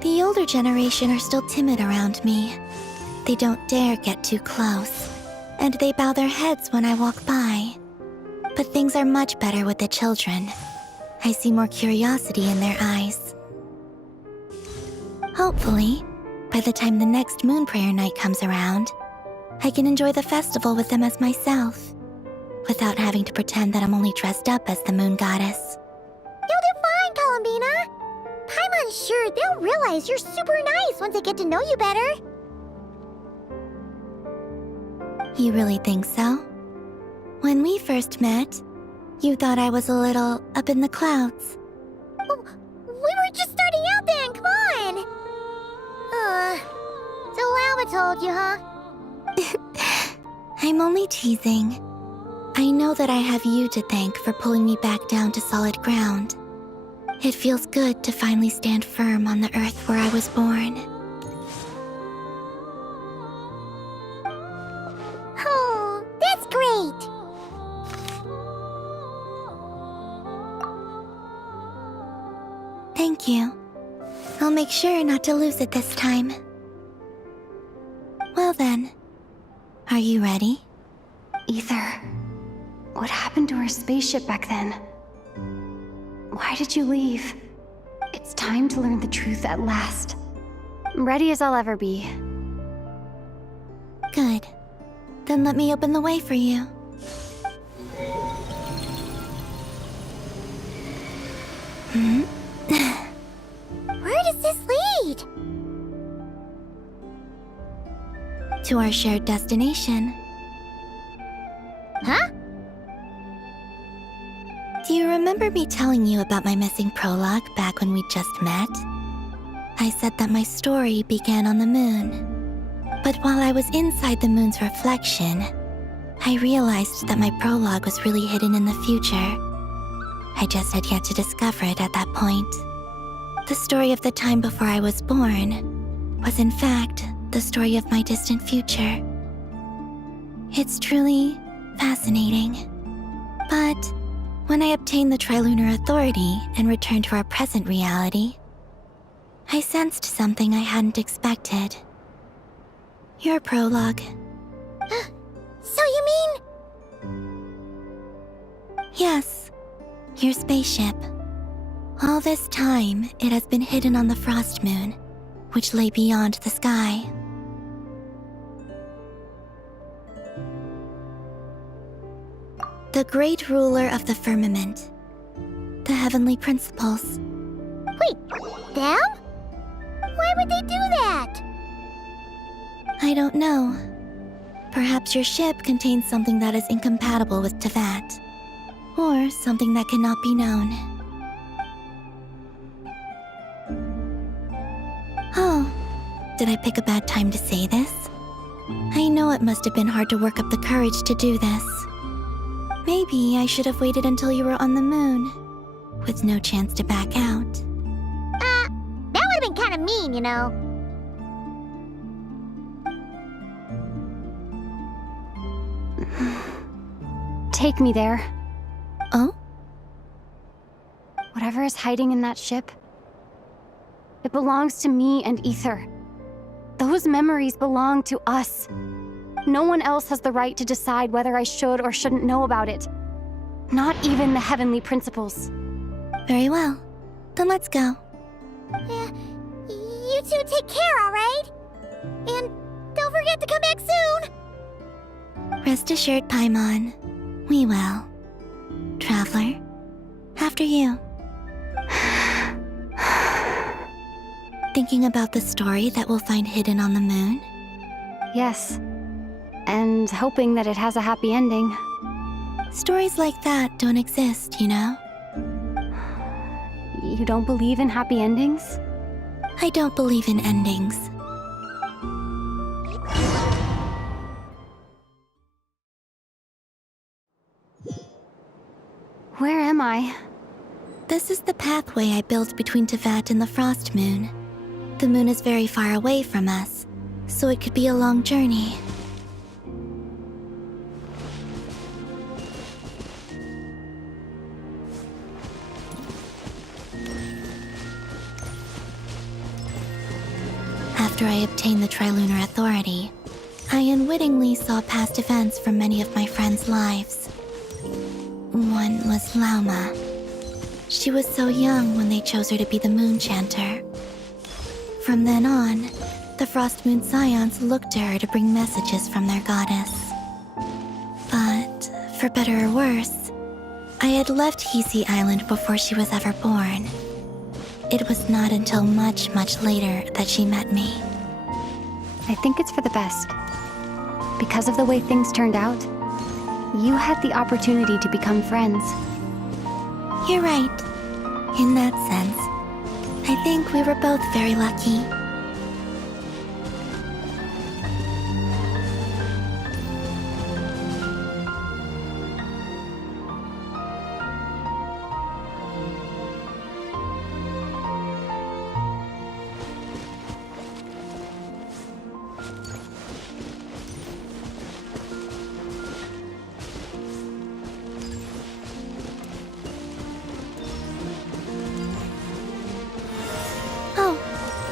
The older generation are still timid around me. They don't dare get too close, and they bow their heads when I walk by. But things are much better with the children. I see more curiosity in their eyes. Hopefully, by the time the next Moon Prayer Night comes around, I can enjoy the festival with them as myself, without having to pretend that I'm only dressed up as the Moon Goddess. You'll do fine, Columbina. Paimon's sure they'll realize you're super nice once they get to know you better. You really think so? When we first met, You thought I was a little up in the clouds. Oh, we were just starting out then, come on! So Lama told you, huh? I'm only teasing. I know that I have you to thank for pulling me back down to solid ground. It feels good to finally stand firm on the earth where I was born. Oh, that's great! Thank you. I'll make sure not to lose it this time. Well then, are you ready? Ether, what happened to our spaceship back then? Why did you leave? It's time to learn the truth at last. Ready as I'll ever be. Good. Then let me open the way for you. Where does this lead? To our shared destination. Huh? Do you remember me telling you about my missing prologue back when we just met? I said that my story began on the moon. But while I was inside the moon's reflection, I realized that my prologue was really hidden in the future. I just had yet to discover it at that point. The story of the time before I was born was in fact the story of my distant future. It's truly fascinating. But when I obtained the Trilunar Authority and returned to our present reality, I sensed something I hadn't expected. Your prologue. So you mean... Yes, your spaceship. All this time, it has been hidden on the Frost Moon, which lay beyond the sky. The great ruler of the firmament. The heavenly principles. Wait, them? Why would they do that? I don't know. Perhaps your ship contains something that is incompatible with Teyvat. Or something that cannot be known. Oh, did I pick a bad time to say this? I know it must have been hard to work up the courage to do this. Maybe I should have waited until you were on the moon, with no chance to back out. That would have been kind of mean, you know. Take me there. Oh? Whatever is hiding in that ship, it belongs to me and Ether. Those memories belong to us. No one else has the right to decide whether I should or shouldn't know about it. Not even the heavenly principles. Very well. Then let's go. You two take care, alright? And don't forget to come back soon! Rest assured, Paimon. We will. Traveler, after you. Thinking about the story that we'll find hidden on the moon? Yes. And hoping that it has a happy ending. Stories like that don't exist, you know? You don't believe in happy endings? I don't believe in endings. Where am I? This is the pathway I built between Teyvat and the Frost Moon. The moon is very far away from us, so it could be a long journey. After I obtained the Trilunar Authority, I unwittingly saw past events from many of my friends' lives. One was Lauma. She was so young when they chose her to be the Moon Chanter. From then on, the Frost Moon Scions looked to her to bring messages from their goddess. But, for better or worse, I had left Hisi Island before she was ever born. It was not until much, much later that she met me. I think it's for the best. Because of the way things turned out, you had the opportunity to become friends. You're right. In that sense, I think we were both very lucky.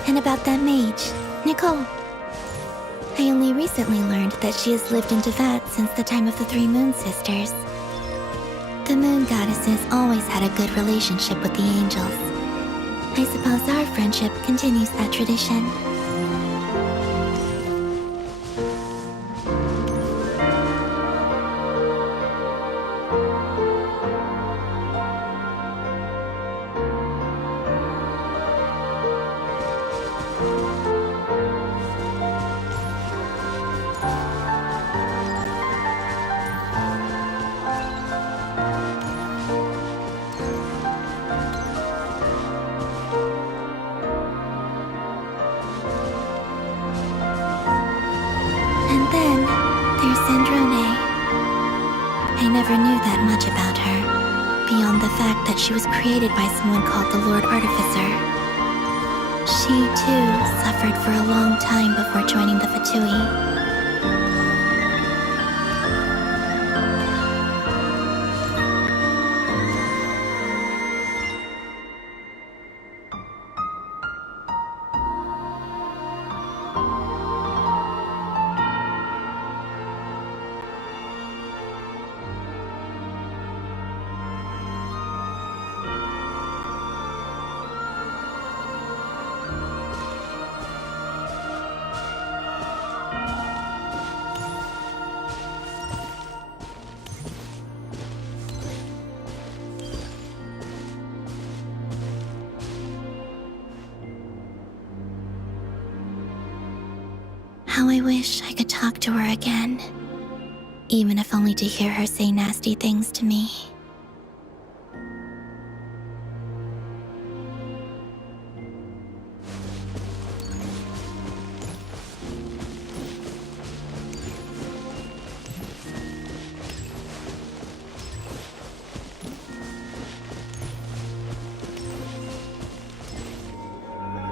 And about that mage, Nicole. I only recently learned that she has lived in Teyvat since the time of the Three Moon Sisters. The Moon Goddesses always had a good relationship with the angels. I suppose our friendship continues that tradition. I never knew that much about her, beyond the fact that she was created by someone called the Lord Artificer. She, too, suffered for a long time before joining the Fatui. How I wish I could talk to her again, even if only to hear her say nasty things to me.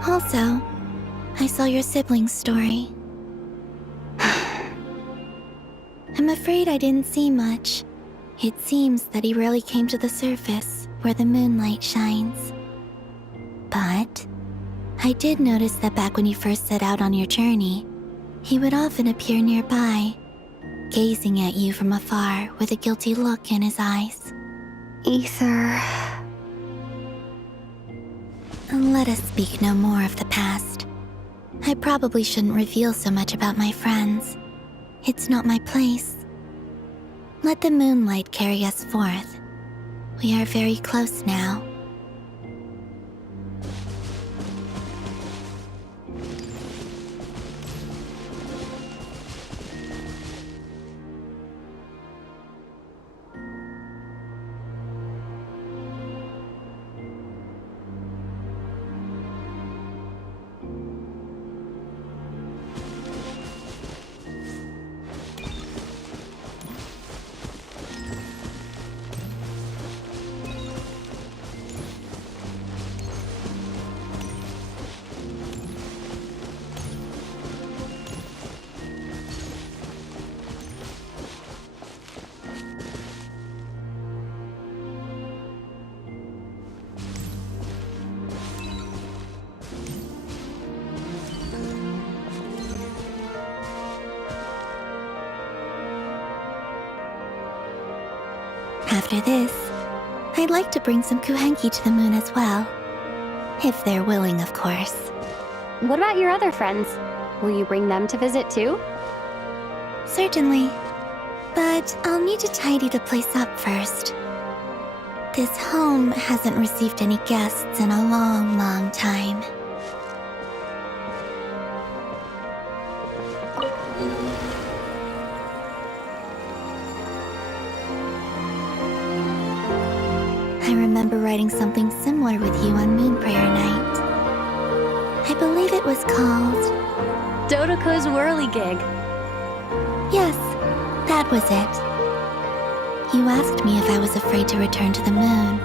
Also, I saw your sibling's story. I'm afraid I didn't see much. It seems that he rarely came to the surface, where the moonlight shines. But I did notice that back when you first set out on your journey, he would often appear nearby, gazing at you from afar with a guilty look in his eyes. Ether. Let us speak no more of the past. I probably shouldn't reveal so much about my friends. It's not my place. Let the moonlight carry us forth. We are very close now. After this, I'd like to bring some Kuhenki to the moon as well. If they're willing, of course. What about your other friends? Will you bring them to visit too? Certainly. But I'll need to tidy the place up first. This home hasn't received any guests in a long, long time. I remember writing something similar with you on Moon Prayer Night. I believe it was called... Dodoko's Whirligig. Yes, that was it. You asked me if I was afraid to return to the moon,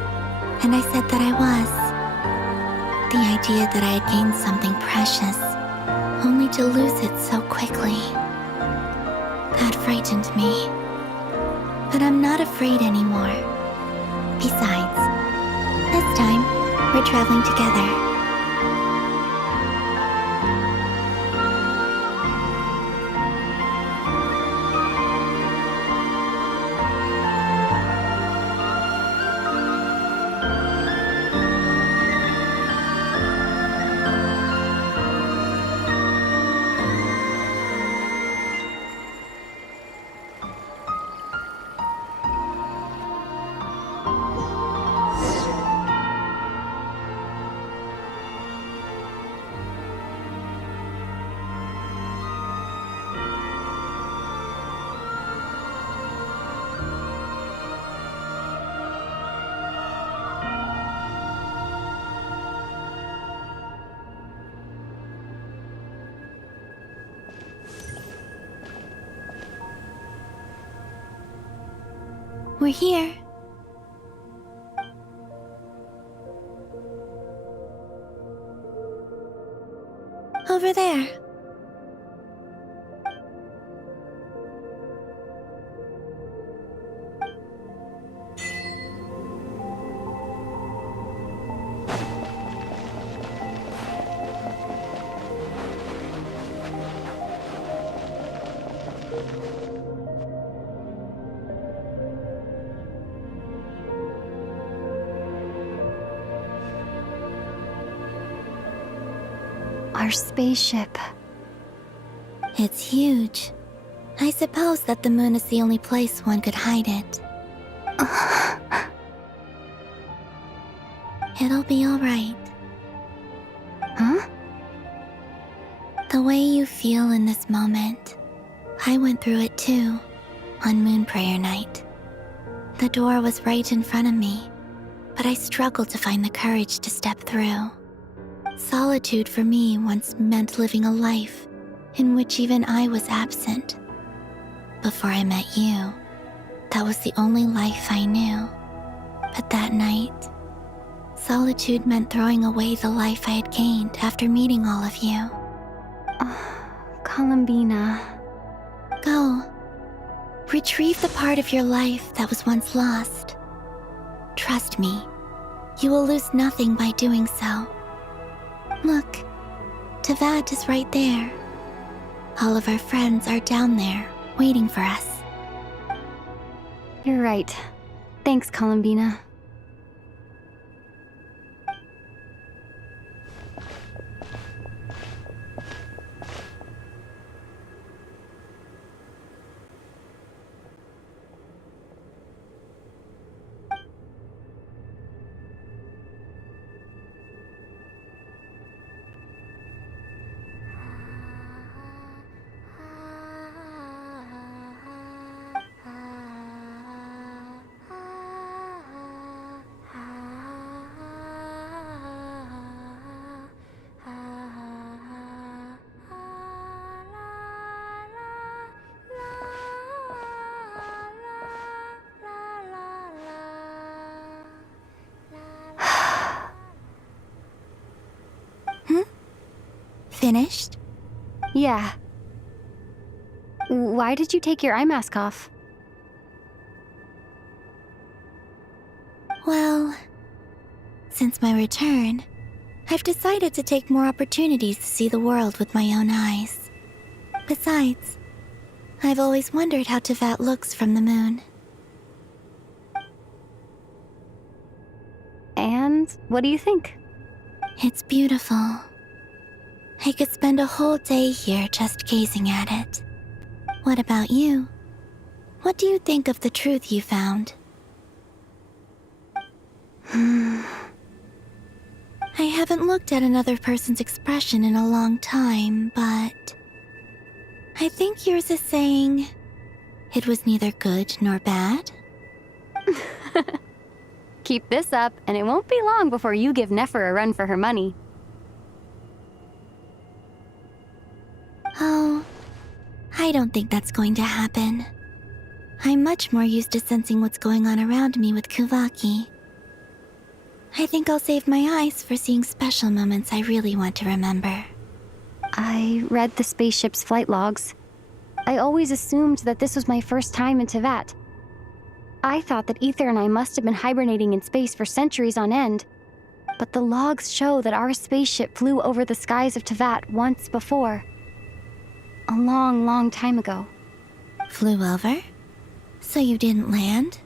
and I said that I was. The idea that I had gained something precious, only to lose it so quickly. That frightened me. But I'm not afraid anymore. Besides, this time, we're traveling together. We're here. Over there. Our spaceship. It's huge. I suppose that the moon is the only place one could hide it. It'll be all right. Huh? The way you feel in this moment, I went through it too, on Moon Prayer Night. The door was right in front of me, but I struggled to find the courage to step through. Solitude for me once meant living a life in which even I was absent. Before I met you, that was the only life I knew. But that night, solitude meant throwing away the life I had gained after meeting all of you. Columbina. Go. Retrieve the part of your life that was once lost. Trust me, you will lose nothing by doing so. Look, Teyvat is right there. All of our friends are down there, waiting for us. You're right. Thanks, Columbina. Finished? Yeah. Why did you take your eye mask off? Well, since my return, I've decided to take more opportunities to see the world with my own eyes. Besides, I've always wondered how Teyvat looks from the moon. And what do you think? It's beautiful. I could spend a whole day here just gazing at it. What about you? What do you think of the truth you found? I haven't looked at another person's expression in a long time, but I think yours is saying it was neither good nor bad. Keep this up, and it won't be long before you give Nefer a run for her money. Oh, I don't think that's going to happen. I'm much more used to sensing what's going on around me with Kuvaki. I think I'll save my eyes for seeing special moments I really want to remember. I read the spaceship's flight logs. I always assumed that this was my first time in Teyvat. I thought that Ether and I must have been hibernating in space for centuries on end. But the logs show that our spaceship flew over the skies of Teyvat once before. A long, long time ago. Flew over? So you didn't land?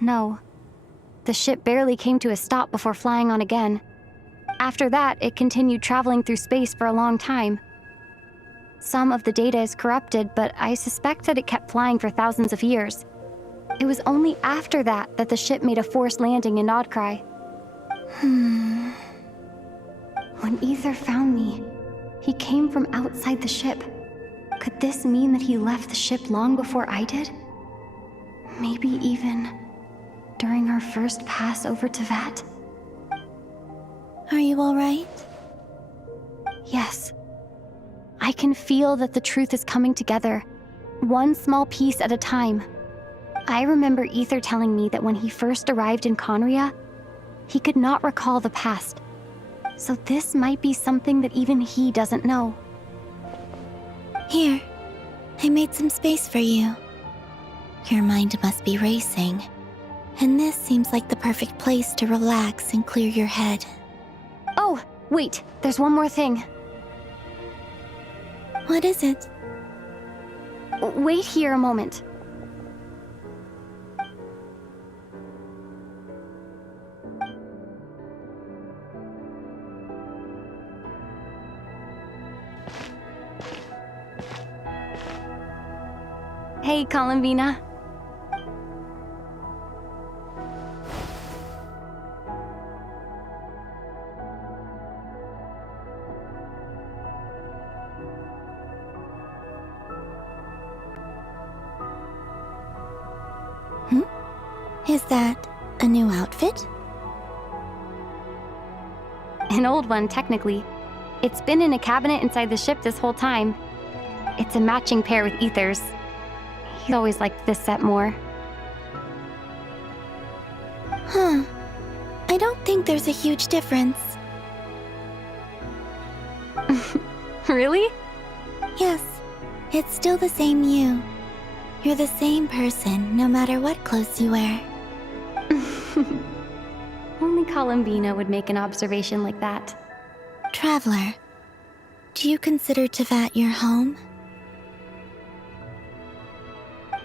No. The ship barely came to a stop before flying on again. After that, it continued traveling through space for a long time. Some of the data is corrupted, but I suspect that it kept flying for thousands of years. It was only after that that the ship made a forced landing in Nodcry. When Ether found me, he came from outside the ship. Could this mean that he left the ship long before I did? Maybe even during our first pass over Teyvat? Are you alright? Yes. I can feel that the truth is coming together, one small piece at a time. I remember Ether telling me that when he first arrived in Conria, he could not recall the past. So this might be something that even he doesn't know. Here, I made some space for you. Your mind must be racing, and this seems like the perfect place to relax and clear your head. Oh, wait, there's one more thing. What is it? Wait here a moment. Hey, Columbina. Is that a new outfit? An old one, technically. It's been in a cabinet inside the ship this whole time. It's a matching pair with Ether's. He always liked this set more. Huh. I don't think there's a huge difference. Really? Yes. It's still the same you. You're the same person, no matter what clothes you wear. Only Columbina would make an observation like that. Traveler, do you consider Teyvat your home?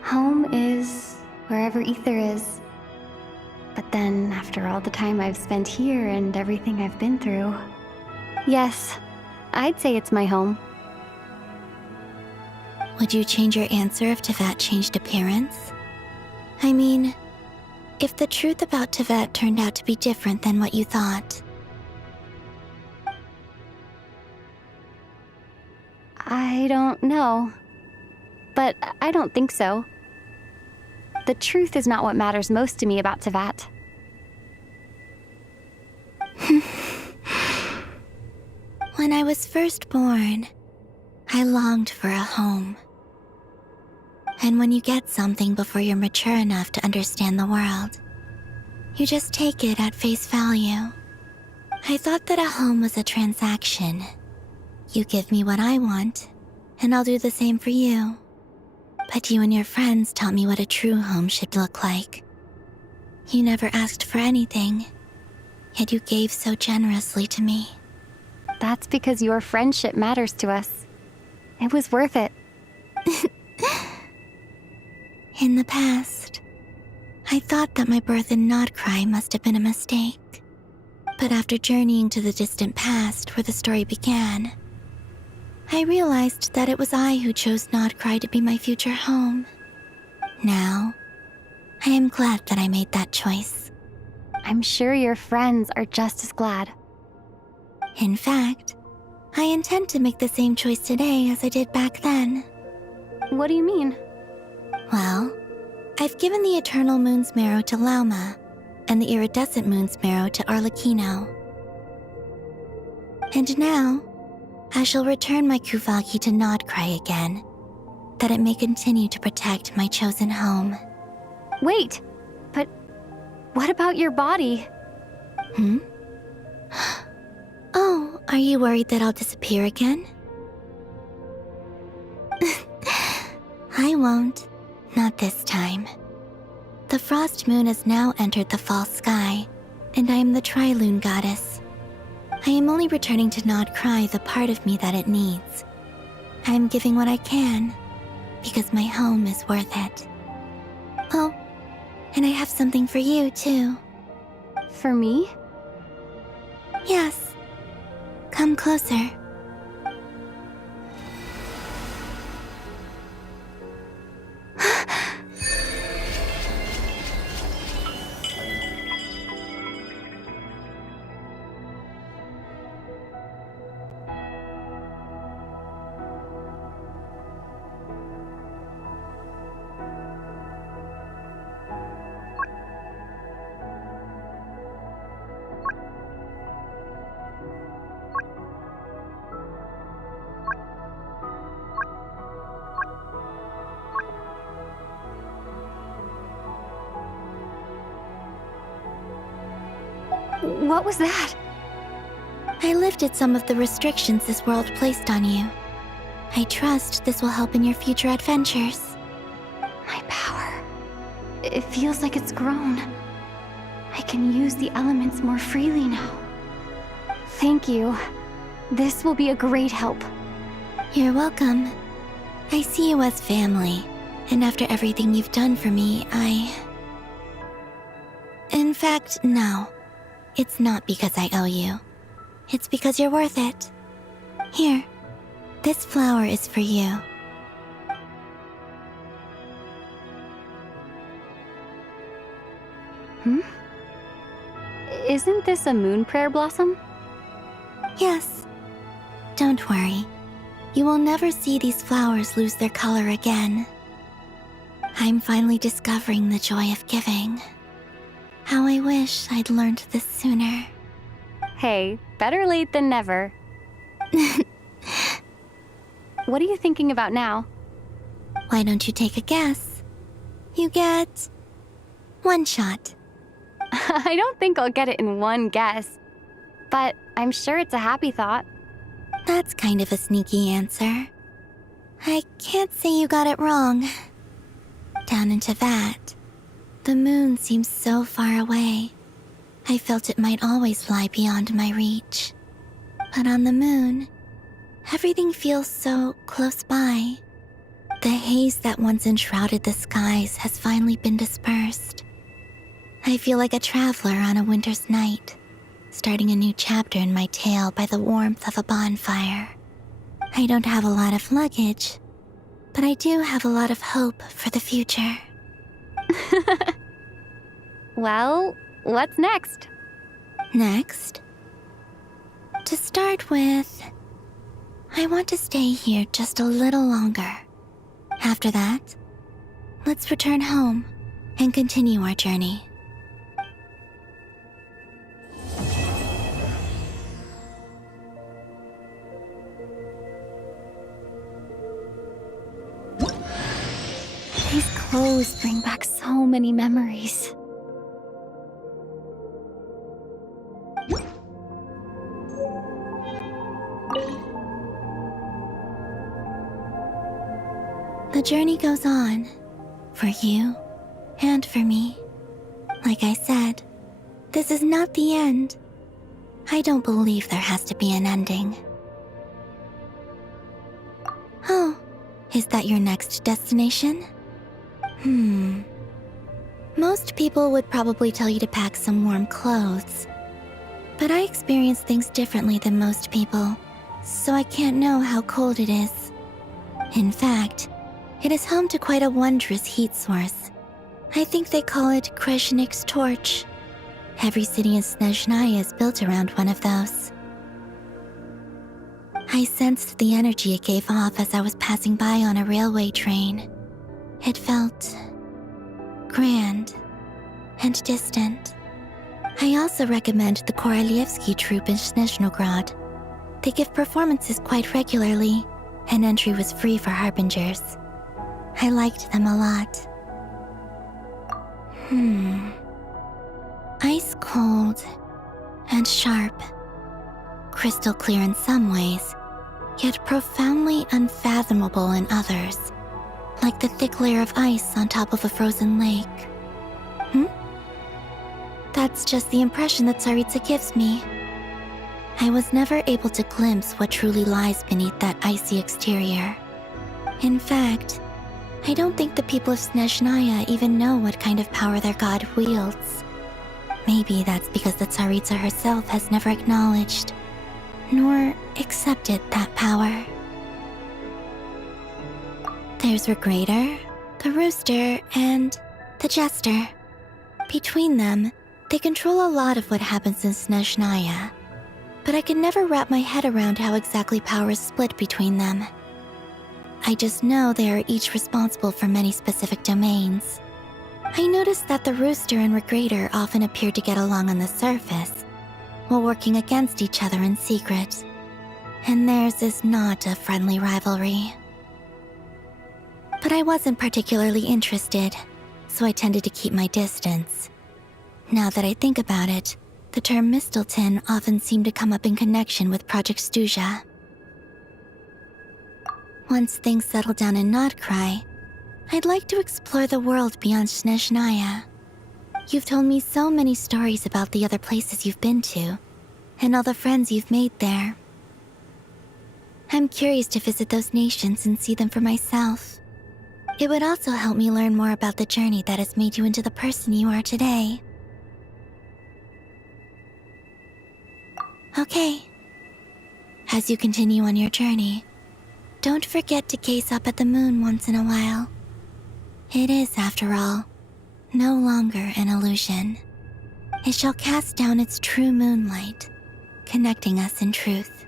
Home is wherever Ether is. But then, after all the time I've spent here and everything I've been through, yes, I'd say it's my home. Would you change your answer if Teyvat changed appearance? I mean, if the truth about Teyvat turned out to be different than what you thought. I don't know. But I don't think so. The truth is not what matters most to me about Teyvat. When I was first born, I longed for a home. And when you get something before you're mature enough to understand the world, you just take it at face value. I thought that a home was a transaction. You give me what I want, and I'll do the same for you. But you and your friends taught me what a true home should look like. You never asked for anything, yet you gave so generously to me. That's because your friendship matters to us. It was worth it. In the past, I thought that my birth in Nodcry must have been a mistake. But after journeying to the distant past where the story began, I realized that it was I who chose Nodcry to be my future home. Now, I am glad that I made that choice. I'm sure your friends are just as glad. In fact, I intend to make the same choice today as I did back then. What do you mean? Well, I've given the Eternal Moon's Marrow to Lauma, and the Iridescent Moon's Marrow to Arlecchino. And now, I shall return my Kuvagi to Nodcry again, that it may continue to protect my chosen home. Wait, but what about your body? Oh, are you worried that I'll disappear again? I won't. Not this time. The Frost Moon has now entered the false sky, and I am the Trilune Goddess. I am only returning to Nodcry the part of me that it needs. I am giving what I can, because my home is worth it. Oh, and I have something for you, too. For me? Yes. Come closer. What was that? I lifted some of the restrictions this world placed on you. I trust this will help in your future adventures. My power. It feels like it's grown. I can use the elements more freely now. Thank you. This will be a great help. You're welcome. I see you as family, and after everything you've done for me, In fact, no. It's not because I owe you. It's because you're worth it. Here, this flower is for you. Isn't this a moon prayer blossom? Yes. Don't worry. You will never see these flowers lose their color again. I'm finally discovering the joy of giving. How I wish I'd learned this sooner. Hey, better late than never. What are you thinking about now? Why don't you take a guess? You get 1 shot. I don't think I'll get it in one guess, but I'm sure it's a happy thought. That's kind of a sneaky answer. I can't say you got it wrong. Down into that, the moon seems so far away. I felt it might always lie beyond my reach. But on the moon, everything feels so close by. The haze that once enshrouded the skies has finally been dispersed. I feel like a traveler on a winter's night, starting a new chapter in my tale by the warmth of a bonfire. I don't have a lot of luggage, but I do have a lot of hope for the future. Well, what's next? Next? To start with, I want to stay here just a little longer. After that, let's return home and continue our journey. These clothes bring back so many memories. The journey goes on, for you and for me. Like I said, this is not the end. I don't believe there has to be an ending. Oh, is that your next destination? Most people would probably tell you to pack some warm clothes. But I experience things differently than most people, so I can't know how cold it is. In fact, it is home to quite a wondrous heat source. I think they call it Kreshnik's torch. Every city in Snezhnaya is built around one of those. I sensed the energy it gave off as I was passing by on a railway train. It felt grand and distant. I also recommend the Korolievsky troupe in Snezhnogrod. They give performances quite regularly, and entry was free for Harbingers. I liked them a lot. Ice cold and sharp. Crystal clear in some ways, yet profoundly unfathomable in others. Like the thick layer of ice on top of a frozen lake. That's just the impression that Tsaritsa gives me. I was never able to glimpse what truly lies beneath that icy exterior. In fact, I don't think the people of Snezhnaya even know what kind of power their god wields. Maybe that's because the Tsaritsa herself has never acknowledged, nor accepted that power. There's Regrator, the Rooster, and the Jester. Between them, they control a lot of what happens in Snezhnaya, but I can never wrap my head around how exactly power is split between them. I just know they are each responsible for many specific domains. I noticed that the Rooster and Regrator often appear to get along on the surface, while working against each other in secret, and theirs is not a friendly rivalry. But I wasn't particularly interested, so I tended to keep my distance. Now that I think about it, the term Mistelton often seemed to come up in connection with Project Stuja. Once things settle down in Notcry, I'd like to explore the world beyond Snezhnaya. You've told me so many stories about the other places you've been to, and all the friends you've made there. I'm curious to visit those nations and see them for myself. It would also help me learn more about the journey that has made you into the person you are today. Okay. As you continue on your journey, don't forget to gaze up at the moon once in a while. It is, after all, no longer an illusion. It shall cast down its true moonlight, connecting us in truth.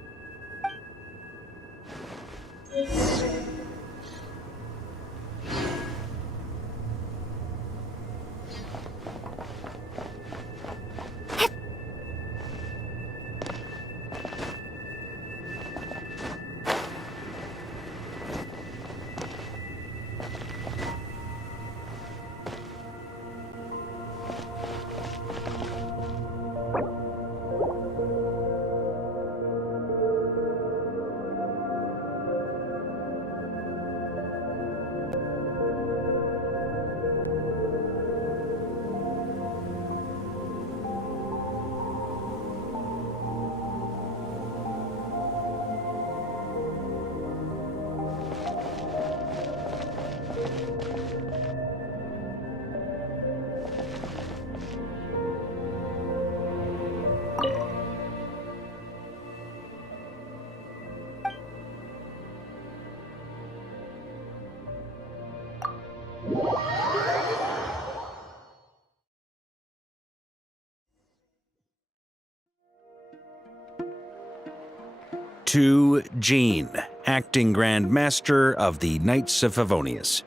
To Jean, Acting Grand Master of the Knights of Favonius.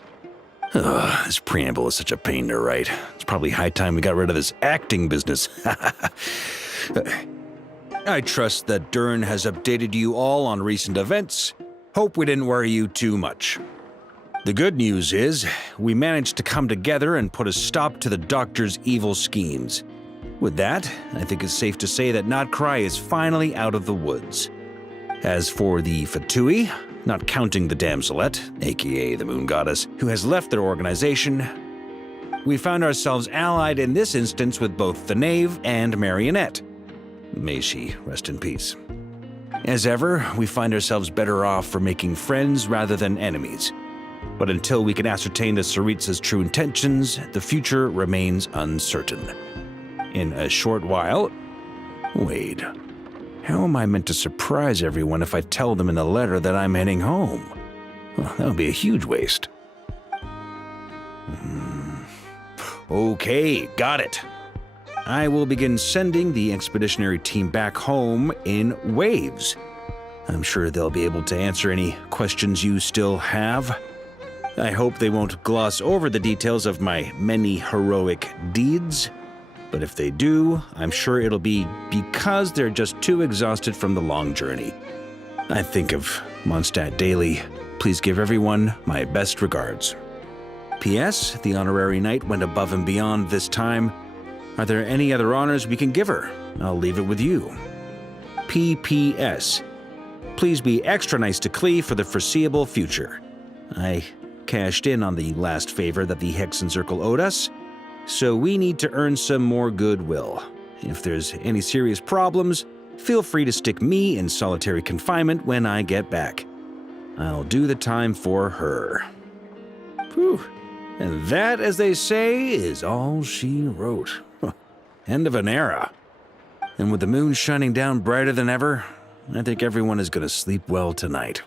This preamble is such a pain to write. It's probably high time we got rid of this acting business. I trust that Dern has updated you all on recent events. Hope we didn't worry you too much. The good news is, we managed to come together and put a stop to the Doctor's evil schemes. With that, I think it's safe to say that Notcry is finally out of the woods. As for the Fatui, not counting the Damselette, aka the Moon Goddess, who has left their organization, we found ourselves allied in this instance with both the Knave and Marionette. May she rest in peace. As ever, we find ourselves better off for making friends rather than enemies. But until we can ascertain the Tsaritsa's true intentions, the future remains uncertain. In a short while... Wait... How am I meant to surprise everyone if I tell them in the letter that I'm heading home? Well, that would be a huge waste. Okay, got it. I will begin sending the expeditionary team back home in waves. I'm sure they'll be able to answer any questions you still have. I hope they won't gloss over the details of my many heroic deeds. But if they do, I'm sure it'll be because they're just too exhausted from the long journey. I think of Mondstadt daily. Please give everyone my best regards. P.S. The honorary knight went above and beyond this time. Are there any other honors we can give her? I'll leave it with you. P.P.S. Please be extra nice to Klee for the foreseeable future. I cashed in on the last favor that the Hexencircle owed us, so we need to earn some more goodwill. If there's any serious problems, feel free to stick me in solitary confinement when I get back. I'll do the time for her. Whew. And that, as they say, is all she wrote. End of an era. And with the moon shining down brighter than ever, I think everyone is going to sleep well tonight.